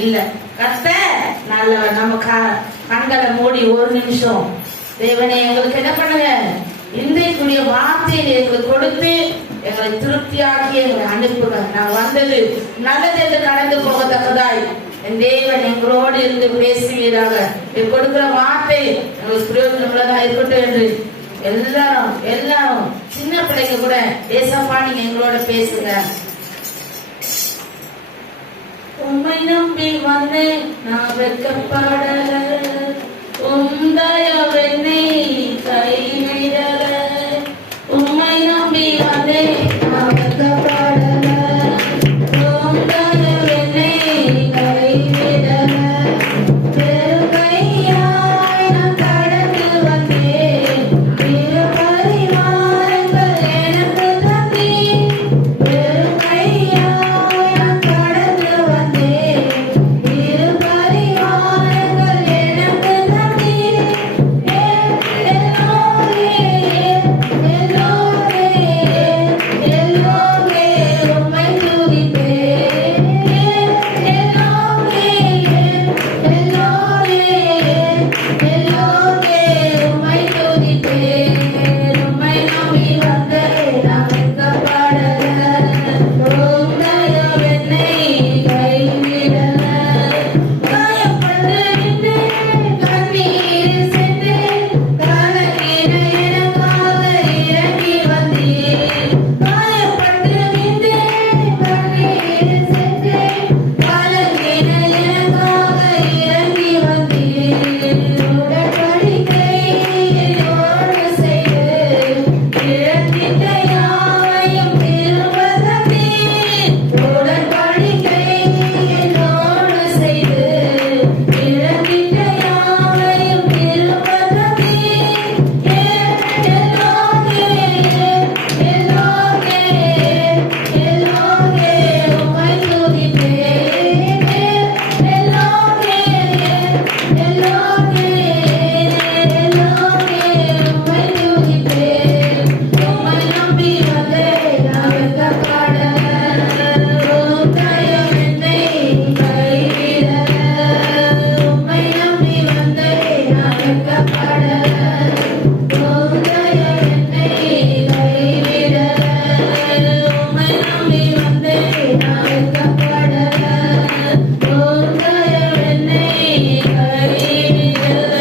இல்ல. கர்த்தர் நல்லவர். நம்ம கண்களை மூடி ஒரு நிமிஷம், தேவனே எங்களுக்கு என்ன பண்ணுங்க, இன்றைக்குரிய வார்த்தையை எங்களுக்கு கொடுத்து எங்களை திருப்தியாக்கி எங்களை அனுப்புங்க. நான் வந்தது நல்லது என்று கடந்து போகத்தக்கதாய் என் தேவன் எங்களோடு இருந்து பேசுவீராக. கொடுக்கிற வார்த்தை எங்களுக்கு பிரயோஜனமுள்ளதா இருக்கட்டும் என்று எல்லாரும் சின்ன பிள்ளைங்க கூட ஏசப்பா நீங்க எங்களோட பேசுங்க. உம்மை நம்பி வந்தேன் நான் வெட்கப்படல, உந்தயவென்னை கைவிடல. உம்மை நம்பி வந்தேன் நான் வெட்கப்படல, உந்தயவென்னை கைவிடல. பெருமையாய் நான் கடந்து வந்தேன், இரு பரிவாரங்கள் எனக்கு தந்தீர். பெருமையாய் நான் கடந்து வந்தேன், இரு பரிவாரங்கள் எனக்கு தந்தீர். உம்மை துதிப்பேன். உம்மை துதிப்பேன். உம்மை நம்பி வந்தேன் நான் வெட்கப்படல, உந்தயவென்னை கைவிடல. காயப்பட்டு நின்றேன், கண்ணீர் சென்றேன், கலங்கின எனக்காக இறங்கி வந்தீர். காயப்பட்டு நின்றேன், கண்ணீர் சென்றேன், கலங்கின எனக்காக இறங்கி வந்தீர். உடன்படிக்கை என்னோடு செய்து இழந்திட்ட யாவையும் திரும்ப தந்தீர். உடன்படிக்கை என்னோடு செய்து இழந்திட்ட யாவையும் திரும்ப தந்தீர். எல்லோரே உம்மை துதிப்பேன். எல்லோரே உம்மை துதிப்பேன். உம்மை நம்பி வந்தேன் நான் வெட்கப்படல, உந்தயவென்னை கைவிடல. உம்மை நம்பி வந்தேன் நான் வெட்கப்படல, உந்தயவென்னை கைவிடல. உம்மை நம்பி வந்தேன் நான் வெட்கப்படல, உந்தயவென்னை கைவிடல.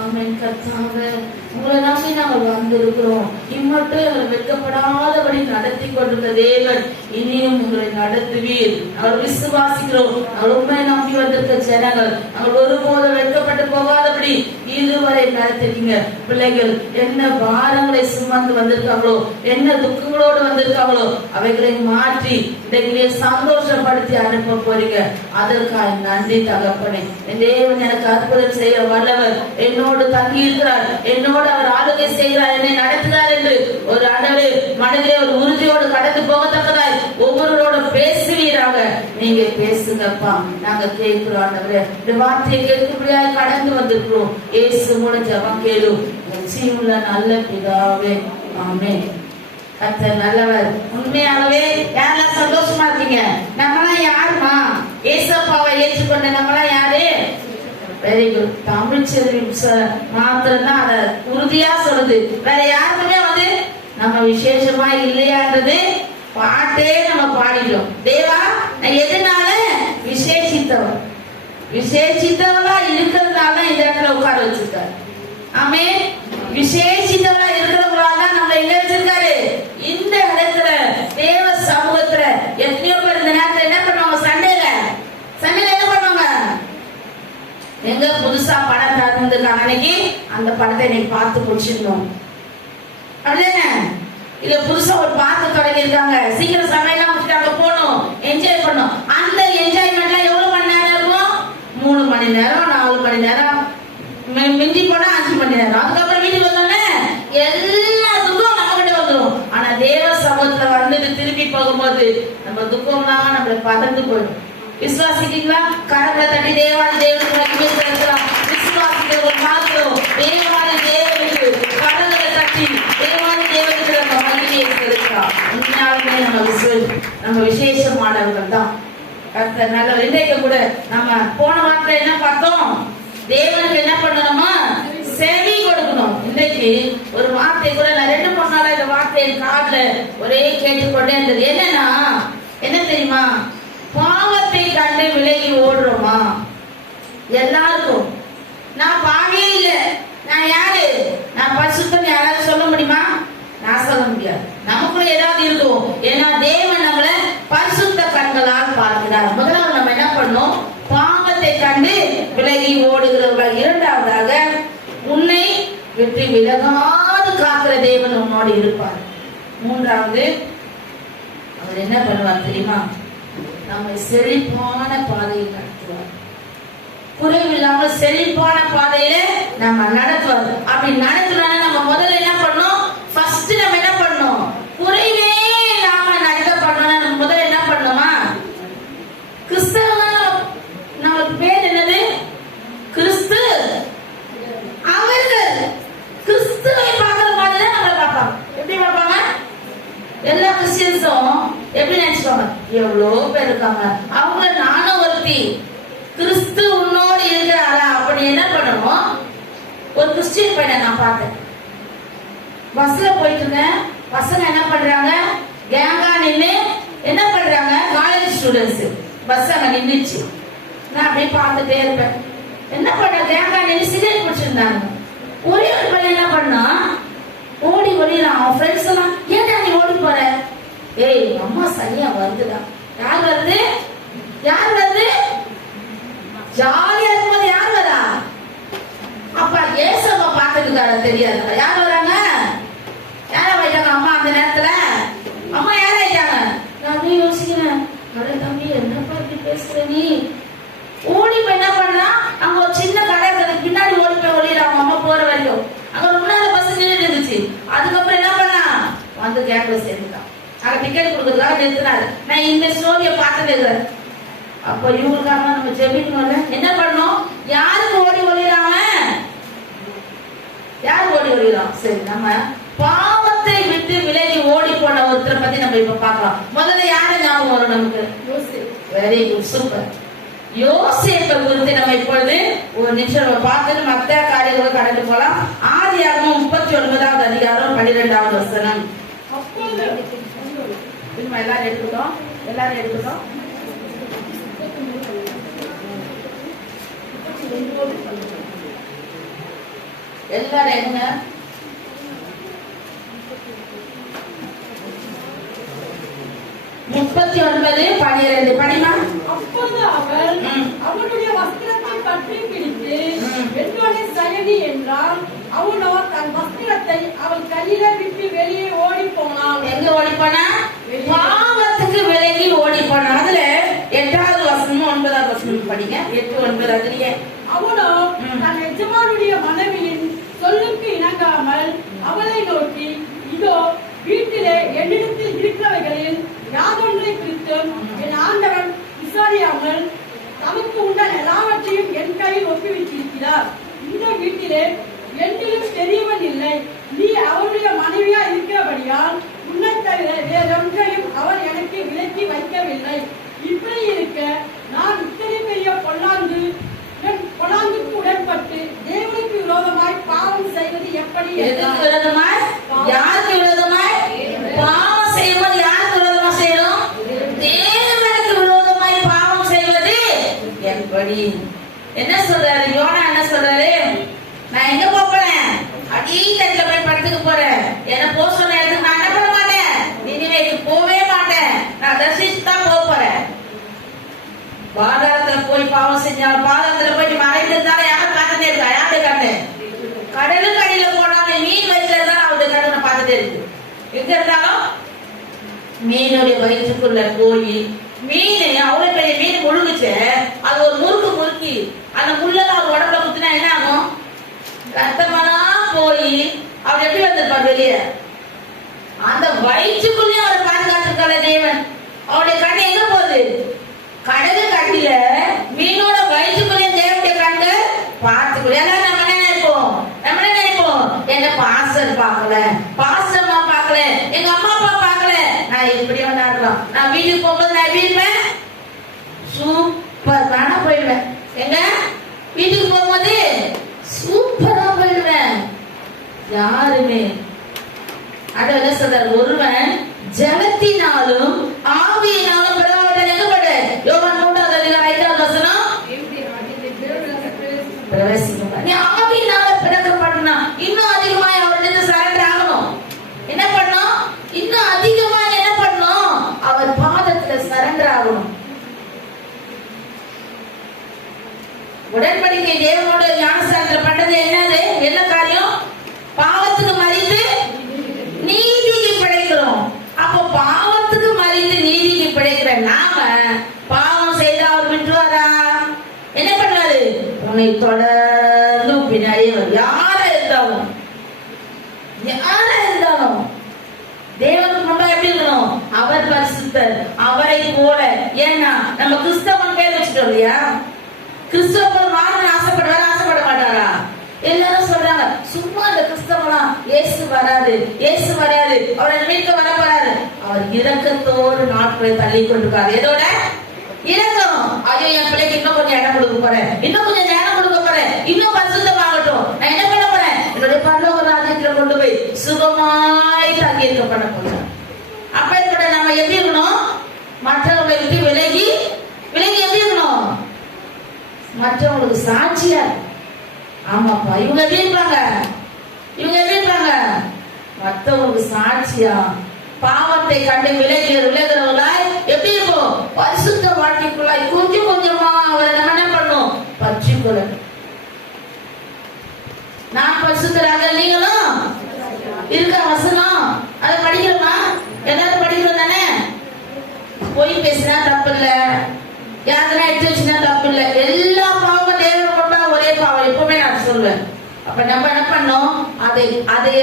ஆமென். கர்த்தாவே உங்களை நம்பி நாங்கள் வந்திருக்கிறோம். இம்மட்டும் எங்களை வெட்கப்படாதபடி நடத்தி கொண்டிருந்த தேவன் இனியும் உங்களை நடத்துவீர். அவர் விசுவாசிக்கிறோம். அவர் உண்மை நம்பி வந்திருக்க ஜனங்கள் அவர் ஒருபோதும் வெட்கப்பட்டு போகாதபடி இதுவரை நடத்திருக்கீங்க. பிள்ளைகள் என்ன பாரங்களை சுமந்து வந்திருக்காங்களோ, என்ன துக்கங்களோடு வந்திருக்காங்களோ அவைகளை மாற்றி இன்றைக்கு சந்தோஷப்படுத்தி அனுப்ப போறீங்க. அதற்காக நன்றி தகப்பனே. என் தேவன் எனக்கு அற்புதம் செய்ய வல்லவர், என்னோடு தங்கி இருக்கிறார், என்னோடு அவர் ஆளுகை செய்கிறார், என்னை நடத்துகிறார் என்று ஒரு அடவு மனதிலே ஒரு உறுதியோடு கடந்து போகத்தக்கதாய் ஒவ்வொருவரோட பேசுவீராக. நீங்க பேசுங்கப்பா, நாங்க கேட்கிறோம் ஆண்டவரே. இந்த வார்த்தையை கேட்கும்படியாக கடந்து வந்திருக்கிறோம். இயேசு மூலம் ஜெபம் கேளு ஜீவனுள்ள நல்ல பிதாவே, ஆமென். கர்த்தர் நல்லவர். உண்மையாகவே யாரெல்லாம் சந்தோஷமா இருக்கீங்க? நம்மளாம் யாருமா? ஏசப்பாவை ஏற்றுக்கொண்ட நம்மளாம் யாரு? Very good. தமிழ் செல்வி மாத்திரம் தான் அதை உறுதியா சொல்லுது. வேற யாருக்குமே வந்து நம்ம விசேஷமா இல்லையான்றது பாட்டே நம்ம பாடிட்டோம். தேவா நான் எதனால விசேஷித்தவளா இருக்கிறதுனால இந்த இடத்துல உட்கார வச்சிருக்காரு. ஆமே. விசேஷித்தவளா இருக்கிறவங்களால நம்ம எங்க வச்சிருக்காரு? இந்த இடத்துல தேவ சமூகத்துல. எத்தனையோ பேர் இந்த நேரத்துல என்ன பண்ணுவாங்க? சண்டையில என்ன பண்ணுவாங்க? எங்க புதுசா படம் திறந்துருக்காங்க அன்னைக்கு, அந்த படத்தை இன்னைக்கு பார்த்து முடிச்சிடணும் அப்படிதானே? இல்ல புதுசா ஒரு பார்த்து தொடங்கி இருக்காங்க, சீக்கிரம் சமையலாம் முடிச்சுட்டாங்க, போகணும், என்ஜாய் பண்ணும். அந்த என்ஜாய்மெண்ட்லாம் எவ்வளவு மணி நேரம் இருக்கும்? 3 மணி நேரம், 4 மணி நேரம், மிஞ்சி போனா 5 மணி நேரம். அதுக்கப்புறம் வீட்டுக்கு வந்தோடனே எல்லாத்துக்கும் நம்ம கிட்ட வந்துடும். ஆனா தேவ சமூகத்துல வந்துட்டு திரும்பி போகும்போது நம்ம துக்கம்லாம் நம்மள பறந்து போயிடும். விசுவாசிக்கிறீங்களா? கரங்களை தட்டி தேவாதி தேவனுக்கு மகிமை செலுத்தலாம். விசுவாசிக்கிறவங்க மாத்திரம் தேவாதி தேவனுக்கு கரங்களை தட்டி தேவாதி தேவனுக்கு நம்ம மகிமையை செலுத்தலாம். உண்மையாலுமே நம்ம விசேஷமானவர்கள் தான். நல்ல இன்றைக்கு கூட நம்ம போன வார்த்தை என்ன பார்த்தோம்? தேவனுக்கு என்ன பண்ணணுமா? செவி கொடுக்கணும். இன்றைக்கு ஒரு வார்த்தை கூட நான் 2-3 நாளா இந்த வார்த்தை காதுல ஒரே கேட்டுக்கொண்டே இருந்தது. என்னன்னா என்ன தெரியுமா? பாவத்தை கண்டு விலகி ஓடுறோமா? எல்லாருக்கும் நான் பாவியே இல்லை, நான் யாரு, நான் பரிசுத்தம் யாராவது சொல்ல முடியுமா? நான் சொல்ல முடியாது. நமக்குள்ள ஏதாவது இருக்கும். ஏன்னா தேவன் நம்மளை பரிசுத்த கண்களால் பார்க்கிறார். முதலாவது நம்ம என்ன பண்ணோம்? பாவத்தை கண்டு விலகி ஓடுகிறவர்கள். இரண்டாவதாக உன்னை விட்டு விலகாது காக்கிற தேவன் உன்னோடு இருப்பார். மூன்றாவது அவர் என்ன பண்ணுவார் தெரியுமா? நம்மை செழிப்பான பாதையில் நடத்துவார். குறைவில்லாம செழிப்பான பாதையில நம்ம நடத்துவார். அப்படி நடத்துனா நம்ம முதல்ல என்ன பண்ணோம்? ஃபர்ஸ்ட் நம்ம என்ன பண்ணோம்? குறைவே இல்லாம நடத்த பண்ணோம்னா நம்ம முதல்ல என்ன பண்ணோமா? கிறிஸ்தவ நமக்கு பேர் என்னது? கிறிஸ்து அவர்கள் கிறிஸ்துவை பார்க்கிற மாதிரி தான் நம்மளை பார்ப்பாங்க. எப்படி பார்ப்பாங்க? எல்லா கிறிஸ்டியன்ஸும் எப்படி நினைச்சுப்பாங்க? எவ்வளவு பேர் இருக்காங்க, அவங்க நானும் ஒருத்தி, கிறிஸ்து உன்னோடு இருக்கிறாரா? அப்படி என்ன பண்ணணும்? ஒரு கிறிஸ்டியன் பையனை நான் பார்த்தேன். பஸ்ல போயிட்டு இருந்தேன். பசங்க என்ன பண்றாங்க? கேங்கா நின்று என்ன பண்றாங்க? காலேஜ் ஸ்டூடெண்ட்ஸ் பஸ் அங்க நின்றுச்சு. நான் அப்படியே பார்த்துட்டே இருப்பேன். என்ன பண்ண? கேங்கா நின்று சிகரெட் குடிச்சிருந்தாங்க. ஒரே ஒரு பையன் என்ன பண்ணா? ஓடி ஓடிறான். அவன் ஃப்ரெண்ட்ஸ் எல்லாம், ஏன்டா நீ ஓடி போற? ஏய் அம்மா சரியா வருதுடா. யார் வருது? யார் வருது? ஜாலியா இருக்கும்போது யார் வரா? அப்ப ஏசப்பா பார்த்துக்கிட்டாரு தெரியாது. யார் வராங்க? யாரா போயிட்டாங்க அம்மா அந்த நேரத்துல? அம்மா யார் ஆயிட்டாங்க? நான் யோசிக்கிறேன், அட தம்பி என்னப்பா இப்படி பேசுற நீ? ஓடி போய் என்ன பண்ணா? அங்க ஒரு சின்ன கடை இருக்கிறதுக்கு பின்னாடி ஓடி போய் ஒளியிறாங்க அம்மா போற வரைக்கும். அங்க முன்னாடி பஸ் நின்றுட்டு இருந்துச்சு. அதுக்கப்புறம் என்ன பண்ணா? வந்து கேப்ல சேர்ந்துட்டான். அங்க டிக்கெட் கொடுக்கறதுக்காக நிறுத்தினாரு. நான் இந்த ஸ்டோரியை பார்த்துட்டு இருக்கிறேன். அப்ப இவங்களுக்காக நம்ம ஜெபிக்கணும்ல. என்ன பண்ணோம்? யாருக்கு ஓடி ஒளிறாங்க? யார் ஓடி ஒளிறான்? சரி, நம்ம பாவத்தை விட்டு விலகி ஓடி போன ஒருத்தரை பத்தி நம்ம இப்ப பார்க்கலாம். முதல்ல யாரு ஞாபகம் வரும் நமக்கு? Very good, super. யோசேப்பை குறித்து நம்ம இப்பொழுது ஒரு நிமிஷம் பார்த்துட்டு மற்ற காரியங்களை கடந்து போலாம். ஆதியாகமம் 39வது அதிகாரம் 12வது வசனம். எல்லாரும் எடுத்துட்டோம். எல்லாரும் என்ன? முப்பத்தி 39:12 படிமா. அப்பொழுது அவள் அவனுடைய வஸ்திரத்தை பற்றி பிடித்து என்னோட சயனி என்றால், அவனோ தன் வஸ்திரத்தை அவள் கையில விட்டு வெளியே ஓடி போனான். எங்க ஓடி போனா? பாவத்துக்கு விலகி ஓடி போனான். அதுல 8வது வசனம் 9வது வசனம் படிங்க. 8, 9 அதுலயே. அவனோ தன் எஜமானுடைய மனைவியின் சொல்லுக்கு இணங்காமல் அவளை நோக்கி, இதோ வீட்டிலே என்னிடத்தில் இருக்கிறவைகளில் யாதொன்றை குறித்தும் என் ஆண்டவன் விசாரியாமல் தமக்கு உண்டான எல்லாவற்றையும் என் கையில் ஒப்புவித்திருக்கிறார். இந்த வீட்டிலே என்னிலும் பெரியவன் இல்லை. நீ அவருடைய மனைவியா இருக்கிறபடியால் உன்னை தவிர வேறொன்றையும் அவர் எனக்கு விலக்கி வைக்கவில்லை. இப்படி இருக்க நான் இத்தனை பெரிய பொல்லாங்குக்கு உடன்பட்டு தேவனுக்கு விரோதமாய் பாவம் செய்வது எப்படி? எதுக்கு விரோதமாய்? யாருக்கு விரோதமாய்? பாவம் செய்வது யாருக்கு விரோதமா செய்யணும்? தேவனுக்கு விரோதமாய் பாவம் செய்வது எப்படி? என்ன சொல்றாரு யோனா? என்ன சொல்றாரு? நான் எங்க போறேன்? அடிக்கடில போய் படுத்துக்க போறேன். என்ன போ சொன்ன இடத்துக்கு நான் என்ன பண்ண மாட்டேன்? நினிவேக்கு போவே மாட்டேன். நான் தரிசிச்சு தான் போறேன். பாதாளத்துல போய் பாவம் செஞ்சாலும் பாதாளத்துல போயிட்டு மறைந்து இருந்தாலும் யாரும் பார்த்துட்டே இருக்கா? யாரு கண்ணு? கடலுக்கு அடியில போனாலும் மீன் வயிற்றுல இருந்தாலும் அவருடைய கண்ணனை பார்த்துட்டே இருக்கு. எங்க இருந்தாலும் மீனுடைய வயிற்றுக்குள்ள போய் மீன் அவ்வளவு பெரிய மீன் முழுங்குச்சு. அது ஒரு முறுக்கி அந்த முள்ளெல்லாம் அவர் உடம்புல குத்துனா என்ன ஆகும்? ரத்தமெல்லாம் போய் அவர் எப்படி வந்திருப்பார் வெளியே? அந்த வயிற்றுக்குள்ளேயும் அவரை பாதுகாத்திருக்கால தேவன். அவருடைய கண்ணு எங்க போகுது? கடலுக்கு அடியில மீனோட வயிற்றுக்குள்ளே தேவனுடைய கண்ணு பார்த்துக்குள்ள. எல்லாம் நம்ம என்ன நினைப்போம்? என்ன பாஸ்டர் பார்க்கல, பாஸ்டர்மா பார்க்கல, எங்க அம்மா அப்பா பார்க்கல, நான் எப்படி வந்தாடுறோம். நான் வீட்டுக்கு போகும்போது நான் எப்படி இருப்பேன்? பின்னாலுமே ஆண்டவர் என்ன சொல்றாரு? ஒருவன் ஜலத்தினாலும் ஆவியினாலும் பிறவாதல் எங்கப்பட யோவான் 3:5 வசனம் பிரவேசிக்கும். நீ ஆவியினால பிறக்கப்பட்டனா இன்னும் அதிகமாய் அவரிடத்துல சரண்டர் ஆகணும். என்ன பண்ணணும்? இன்னும் அதிகமாய் என்ன பண்ணணும்? அவர் பாதத்துல சரண்டர் ஆகணும். உடன்படிக்கை தேவனோட ஞானஸ்தானத்துல பண்ணது என்னது? என்ன காரியம்? பாவத்துக்கு மறித்து நீதிக்கு பிழைக்கிறோம். அப்போ பாவத்துக்கு மறித்து நீதிக்கு பிழைக்கிற நாம பாவம் செய்து அவர் விட்டுவாரா? என்ன பண்ணுவாரு? உன்னை தொடர்ந்து பின்னாடியே வரும். யாரா இருந்தாலும் தேவனுக்கு முன்பா எப்படி இருக்கணும்? அவர் பரிசுத்தர், அவரை போல. ஏன்னா நம்ம கிறிஸ்தவன் பேர் வச்சுட்டோம் இல்லையா? கிறிஸ்தவன் மாறன் ஆசைப்படுவாரா? ஆசைப்பட மாட்டாரா? எல்லாரும் சொல்றாங்க சும்மா அந்த கிறிஸ்தவனா இயேசு வராது, இயேசு வராது, அவரை மீட்க வர போறாரு. அவர் இரக்கத்தோடு நாட்களை தள்ளி கொண்டிருக்காரு. எதோட இரக்கம்? ஐயோ, என் பிள்ளைக்கு இன்னும் கொஞ்சம் இடம் கொடுக்க போறேன், இன்னும் கொஞ்சம் நேரம் கொடுக்க போறேன், இன்னும் பரிசுத்தமாகட்டும், நான் என்ன பண்ண போறேன்? என்னுடைய பரலோக ராஜ்யத்துல கொண்டு போய் சுகமாய் தங்கி இருக்க பண்ண போறேன். அப்ப கூட நம்ம எப்படி இருக்கணும்? மற்றவங்களை விட்டு விலகி எப்படி இருக்கணும்? மற்றவங்களுக்கு சாட்சியா. ஆமாப்பா, இவங்க எப்படி இருப்பாங்க? மற்றவங்களுக்கு சாட்சியா பாவத்தை கண்டு விலகிறவர்களாய் எப்படி இருக்கும்? பரிசுத்த வாழ்க்கைக்குள்ளாய் கொஞ்சம் கொஞ்சமா அவரை நம்ம என்ன பண்ணணும்? பற்றி கொள்ள. நான் பரிசுத்தராக, நீங்களும் இருக்க வசனம் அதை படிக்கிறோமா? எல்லாரும் படிக்கிறோம் தானே? பொய் பேசினா தப்பு இல்ல, யாருன்னா எடுத்து வச்சுனா தப்பு இல்ல. எல்லா பாவம் தேவன் கொண்டா ஒரே பாவம், எப்பவுமே நான் சொல்லுவேன். அப்ப நம்ம என்ன பண்ணோம்? அதை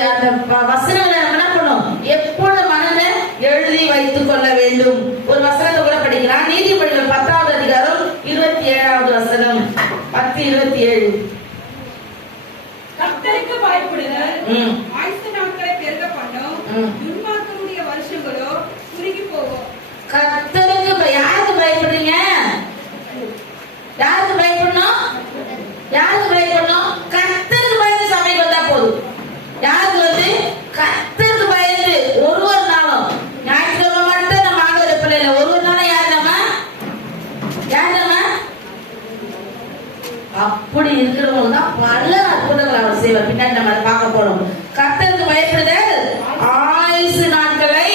அந்த வசனங்களை நம்ம என்ன பண்ணோம்? எப்பொழுது மனதை எழுதி வைத்துக் கொள்ள வேண்டும். ஒரு வசனத்தை கூட படிக்கலாம். நீதிமொழிகள் 10வது அதிகாரம் 27வது வசனம். 10:27. கர்த்தருக்கு பயப்படுதல் ஆயுசு நாட்களை பெருக பண்ணும், துன்மார்க்கனுடைய வருஷங்களோ குறுகி போகும். கர்த்தருக்கு யாருக்கு பயப்படுறீங்க? யாருக்கு பயப்படணும்? கர்த்தருக்கு பயந்து சபைக்கு வந்தா போதும். யாருக்கு வந்து? கர்த்தருக்கு பயந்து ஒரு நாளும் ஞாயிற்றுக்கிழமை மட்டும் நம்ம ஆண்டவரை பிள்ளைல ஒரு நாளும் யார் நம்ம அப்படி இருக்கிறவங்க தான் பல அற்புதங்கள் அவர் செய்வார். பின்னாடி நம்ம அதை பார்க்க போறோம். கர்த்தருக்கு பயப்படுதல் ஆயுசு நாட்களை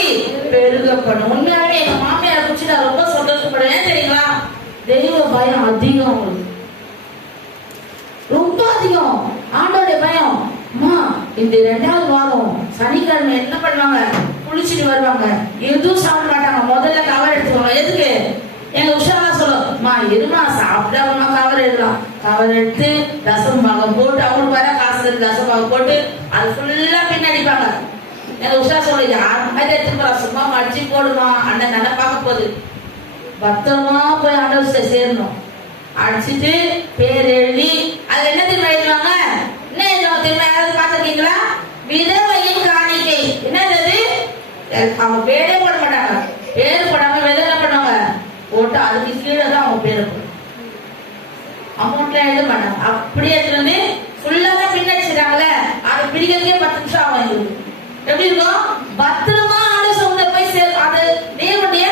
பெருகப்படும். உண்மையாவே எங்க மாமியார் குடிச்சு நான் ரொம்ப சந்தோஷப்படுவேன். தெரியுங்களா? தெய்வ பயம் அதிகம், ரொம்ப அதிகம். ஆண்டோடைய பயம். அம்மா, இந்த 2வது வாரம் சனிக்கிழமை என்ன பண்ணுவாங்க? குளிச்சுட்டு வருவாங்க, எதுவும் சாப்பிட மாட்டாங்க. முதல்ல கவர் எடுத்துவாங்க. எதுக்கு? எங்க உஷாரா சொல்லுமா, எதுமா சாப்பிடாம கவர் எடுக்கலாம். கவர் எடுத்து தசமாக போட்டு, அவங்களுக்கு வர காசு தசமாக போட்டு அது ஃபுல்லா பின்னடிப்பாங்க. எங்க உஷா சொல்ல, யாருமே எடுத்துப்பா, சும்மா மடிச்சு போடுமா, அண்ணன் நல்லா பார்க்க போகுது. பத்திரமா போய் ஆண்டவர் சேரணும். அடிச்சுட்டு பேர் எழுதி அது என்ன திரும்ப எழுதுவாங்க? என்ன எழுதுவாங்க திரும்ப? யாராவது பார்த்துருக்கீங்களா? விதவையின் காணிக்கை. என்னது? அவங்க பேரே போட மாட்டாங்க. பேர் போடாம விதை என்ன பண்ணுவாங்க? போட்டு அதுக்கு கீழே தான் அவங்க பேரை போடும். அமௌண்ட்லாம் எழுத மாட்டாங்க. அப்படியே எடுத்து ஃபுல்லா தான் பின்னடிச்சிட்டாங்கல்ல, அதை பிடிக்கிறதுக்கே 10 நிமிஷம் ஆகும். எப்படி இருக்கும்? பத்திரமா ஆலோசனை போய் சேர். அது தேவனுடைய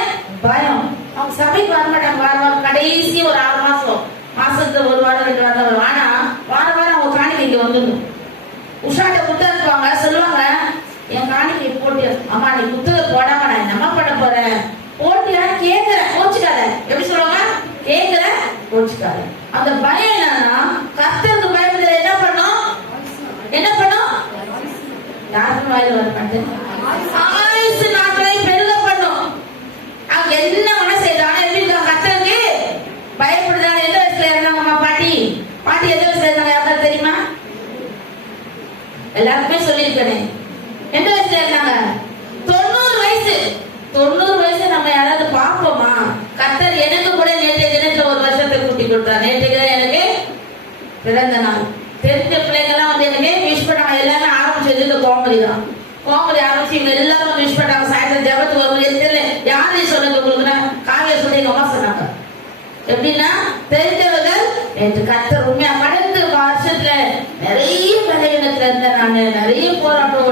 பயம். அவங்க சபைக்கு வர மாட்டாங்க. வாரம் கடைசி ஒரு 6 மாசத்துக்கு 1 வாரம் 2 வாரம் வரும். ஆனா வாரம் அவங்க காணிக்கை இங்க வந்துடும். உஷாட்ட புத்தகம் இருப்பாங்க, சொல்லுவாங்க, என் காணிக்கை போட்டியா? அம்மா, நீ புத்தகம் போடாம நான் என்னமா பண்ண போறேன்? போட்டியா? கேட்கிற கோச்சுக்காத. எப்படி சொல்லுவாங்க? கேட்கிற கோச்சுக்காத. அந்த பயம் என்னன்னா, கர்த்தருக்கு பயப்படுறது என்ன பண்ணும்? யாருக்கும் வாயில வர மாட்டேன். ஆயுசு நாட்களை பெருக பண்ணும். அவங்க என்ன வேணா செய்யலாம். ஆனா எப்படி இருக்காங்க? கர்த்தருக்கு பயப்படுறாங்க. எந்த வயசுல இருந்தாங்க? பாட்டி எந்த வயசுல இருந்தாங்க? யாருக்காவது தெரியுமா? எல்லாருக்குமே சொல்லியிருக்கேன். எந்த வயசுல இருந்தாங்க? 90 வயசு. 90 வயசு நம்ம யாராவது பார்ப்போமா? கர்த்தர் எனக்கு கூட நேற்றைய தினத்துல ஒரு வருஷத்தை கூட்டி கொடுத்தார். நேற்றைக்கு தான் எனக்கு பிறந்த நாள். தெரிஞ்ச பிள்ளைங்கெல்லாம் வந்து எனக்கு விஷ் பண்ணாங்க. எல்லாமே ஆரம்பிச்சது இந்த கோமதி தான். கோமதி ஆரம்பிச்சு இவங்க எல்லாரும் விஷ் பண்ணாங்க. சாயந்தரம் ஜபத்துக்கு வரும்போது தெரியல யாரையும் சொல்லுங்க உங்களுக்கு காலையில சொல்லி எங்க அம்மா சொன்னாங்க. எப்படின்னா, தெரிஞ்சவர்கள் நேற்று கர்த்தர் உண்மையா கடந்த வருஷத்துல நிறைய பலவீனத்துல இருந்தேன். நான் நிறைய போராட்டம்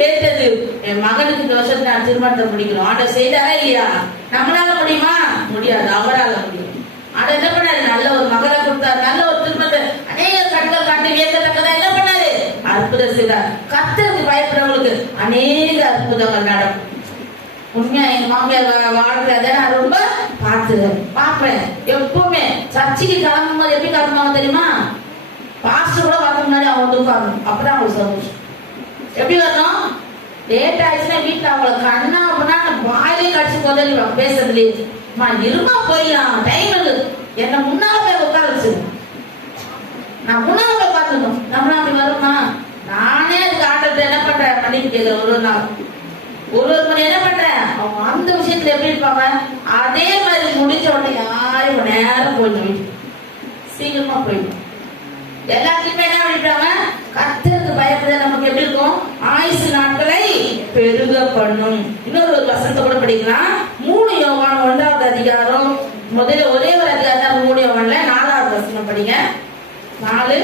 கேட்டது, என் மகனுக்கு இந்த வருஷத்துல நான் திருமணத்தை முடிக்கணும். ஆண்டவர் செய்தாரா இல்லையா? நம்மளால முடியுமா? முடியாது, அவரால முடியும். ஆண்டவர் என்ன பண்ணாரு? நல்ல ஒரு மகளை கொடுத்தாரு, நல்ல ஒரு திருமணத்தை அநேக கண்கள் காட்டி வியக்கத்தக்கதா என்ன பண்ணாரு? அற்புதம் செய்தார். கர்த்தருக்கு பயப்படுறவங்களுக்கு அநேக அற்புதங்கள் நடக்கும். உண்மையா எங்க மாமியார் வாழ்றத நான் ரொம்ப பார்ப்பேன். எப்பவுமே சர்ச்சைக்கு கிளம்பும் போது எப்படி கிளம்புவாங்க தெரியுமா? பாஸ்டர் கூட வரதுக்கு முன்னாடி அவங்க வந்து உட்காரணும். அப்பதான் அவங்களுக்கு சந்தோஷம். எப்படி வரணும்? லேட் ஆயிடுச்சுன்னா வீட்டுல அவங்கள கண்ணா அப்படின்னா வாயிலே கடிச்சு கொதறி பேசுறதுலயே இருமா போயிடலாம், டைம் இருக்கு, என்ன முன்னால போய் உட்கார வச்சு நான் முன்னால போய் பார்த்துக்கணும். நம்மளா அப்படி வருமா? நானே அதுக்கு ஆண்டவர்கிட்ட என்ன பண்றேன்? மன்னிப்பு கேட்கிறேன். ஒரு நாள் ஒரு மணி என்ன பண்றேன்? அவங்க அந்த விஷயத்துல எப்படி இருப்பாங்க அதே மாதிரி முடிஞ்ச உடனே யாரும் நேரம் போயிடும், சீக்கிரமா போயிடும். எல்லாத்துக்குமே என்ன பண்ணிட்டாங்க? கர்த்தருக்கு பயப்படுற நமக்கு எப்படி இருக்கும்? ஆயுசு நாட்களை பெருக பண்ணும். இன்னொரு ஒரு வசனத்தை கூட படிக்கலாம். 3 யோவான் 1வது அதிகாரம் முதல்ல ஒரே ஒரு அதிகாரம் 3 யோவான்ல 4வது வசனம் படிங்க. 4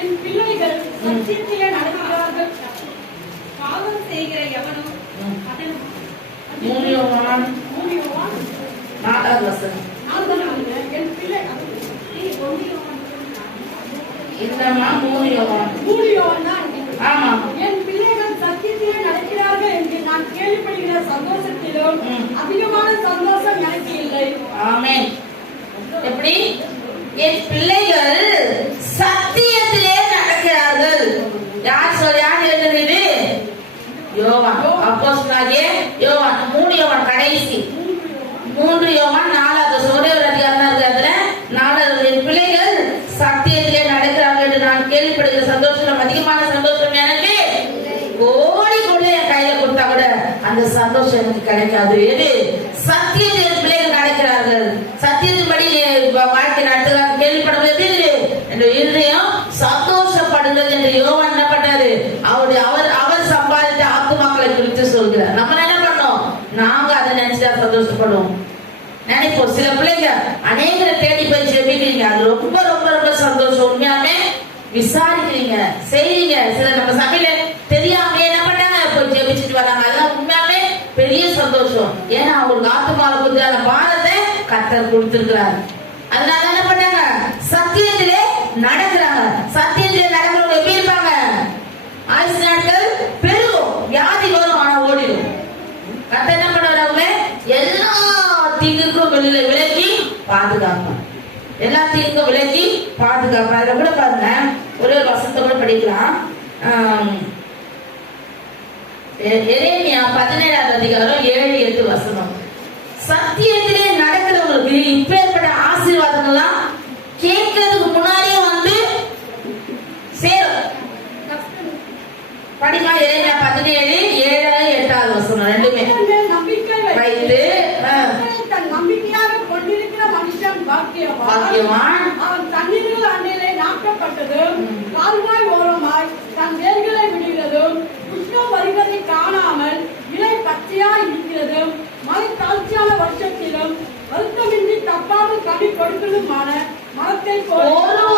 என் பிள்ளைகள் சத்தியத்திலே நடக்கிறார்கள், பாவம் செய்கிற எவனும் 3 யோவான் 4வது வசனம். என் பிள்ளை இல்லம்மா 3 யோவான் தான். ஆமா. என் பிள்ளைகள் சத்தியத்திலே நடக்கிறார்கள் என்று நான் கேள்விப்படுகிற சந்தோஷத்திலும் அதிகமான சந்தோஷம் எனக்கு இல்லை. ஆமென். எப்படி? என் பிள்ளைகள் சத்தியத்திலே நடக்கிறார்கள். யார் எழுதுறது? யோவான் அப்போஸ்தலனாகிய யோவான். 3 யோவான் கடைசி 3 யோவான் 4வது ஒரே ஒரு அதிகாரம் தான் இருக்கு. அதுல 4வது என் பிள்ளைகள் சத்தியத்திலே நடக்கிறார்கள் என்று நான் கேள்விப்படுகிற சந்தோஷம் அதிகமான சந்தோஷம் எனக்கு கோடி கோடி என் கையில கொடுத்தா கூட அந்த சந்தோஷம் எனக்கு கிடைக்காது. எது? சத்தியத்தில் என் பிள்ளைகள் நடக்கிறார்கள், சத்தியத்தின்படி வாழ்க்கை நடத்துகிறார்கள் கேள்விப்படும் எப்படி என்ற இருதயம் சந்தோஷப்படுகிறது என்று யோவான் என்ன பண்ணாரு? அவர் சம்பாதித்த ஆத்துமாக்களை குறித்து சொல்கிறார். நம்ம என்ன பண்ணோம்? நாங்க அதை நினைச்சா சந்தோஷப்படுவோம் நினைப்போம். சில பிள்ளைங்க அநேகரை தேடி போய் ஜெபிக்கிறீங்க, அது ரொம்ப ரொம்ப ரொம்ப சந்தோஷம். உண்மையாமே விசாரிக்கிறீங்க, செய்றீங்க. சில நம்ம சபையில தெரியாம என்ன பண்ணாங்க? போய் ஜெபிச்சுட்டு வராங்க. அதெல்லாம் உண்மையாமே பெரிய சந்தோஷம். ஏன்னா அவங்களுக்கு ஆத்துமாவை கொடுத்த பாரத்தை கர்த்தர் கொடுத்திருக்கிறார். அதனால என்ன பண்ணாங்க? சத்தியத்திலே நடக்கிறாங்க. சத்தியத்திலே நடக்கிறவங்க எப்படி இருப்பாங்க? ஆயுசு நாட்கள் பெருகும், வியாதி வரும், ஆனா ஓடிடும். கர்த்தர் என்ன பண்ணுவாங்க? எல்லா தீங்குக்கும் விலக்கி பாதுகாப்பாங்க. எல்லா தீங்குக்கும் விலக்கி பாதுகாப்பாங்க. அதை கூட பாருங்க, ஒரே ஒரு வசனத்தை கூட படிக்கலாம். எரேமியா 17வது அதிகாரம் 7-8 வசனம். சத்தியத்திலே நடக்கிறவங்களுக்கு இப்பேற்பட்ட ஆசீர்வாதங்கள்லாம் கேட்கறதுக்கு முன்னாடியே வந்து சேரும். படிமா எரேமியா 17:7-8 வசனம் ரெண்டுமே நம்பிக்கை வைத்து தன் நம்பிக்கையாக கொண்டிருக்கிற மனுஷன் பாக்கியவான். அவன் தண்ணீர்கள் அண்டையிலே நாட்டப்பட்டதும் கால்வாய் ஓரமாய் தன் வேர்களை விடுகிறதும் புஷ்பம் வருவதை காணாமல் இலை பச்சையாய் இருக்கிறதும் மழை தாழ்ச்சியான வருஷத்திலும் வருத்தமின்றி தப்பாமல் கனி கொடுக்கிறதுமான மரத்தை போல.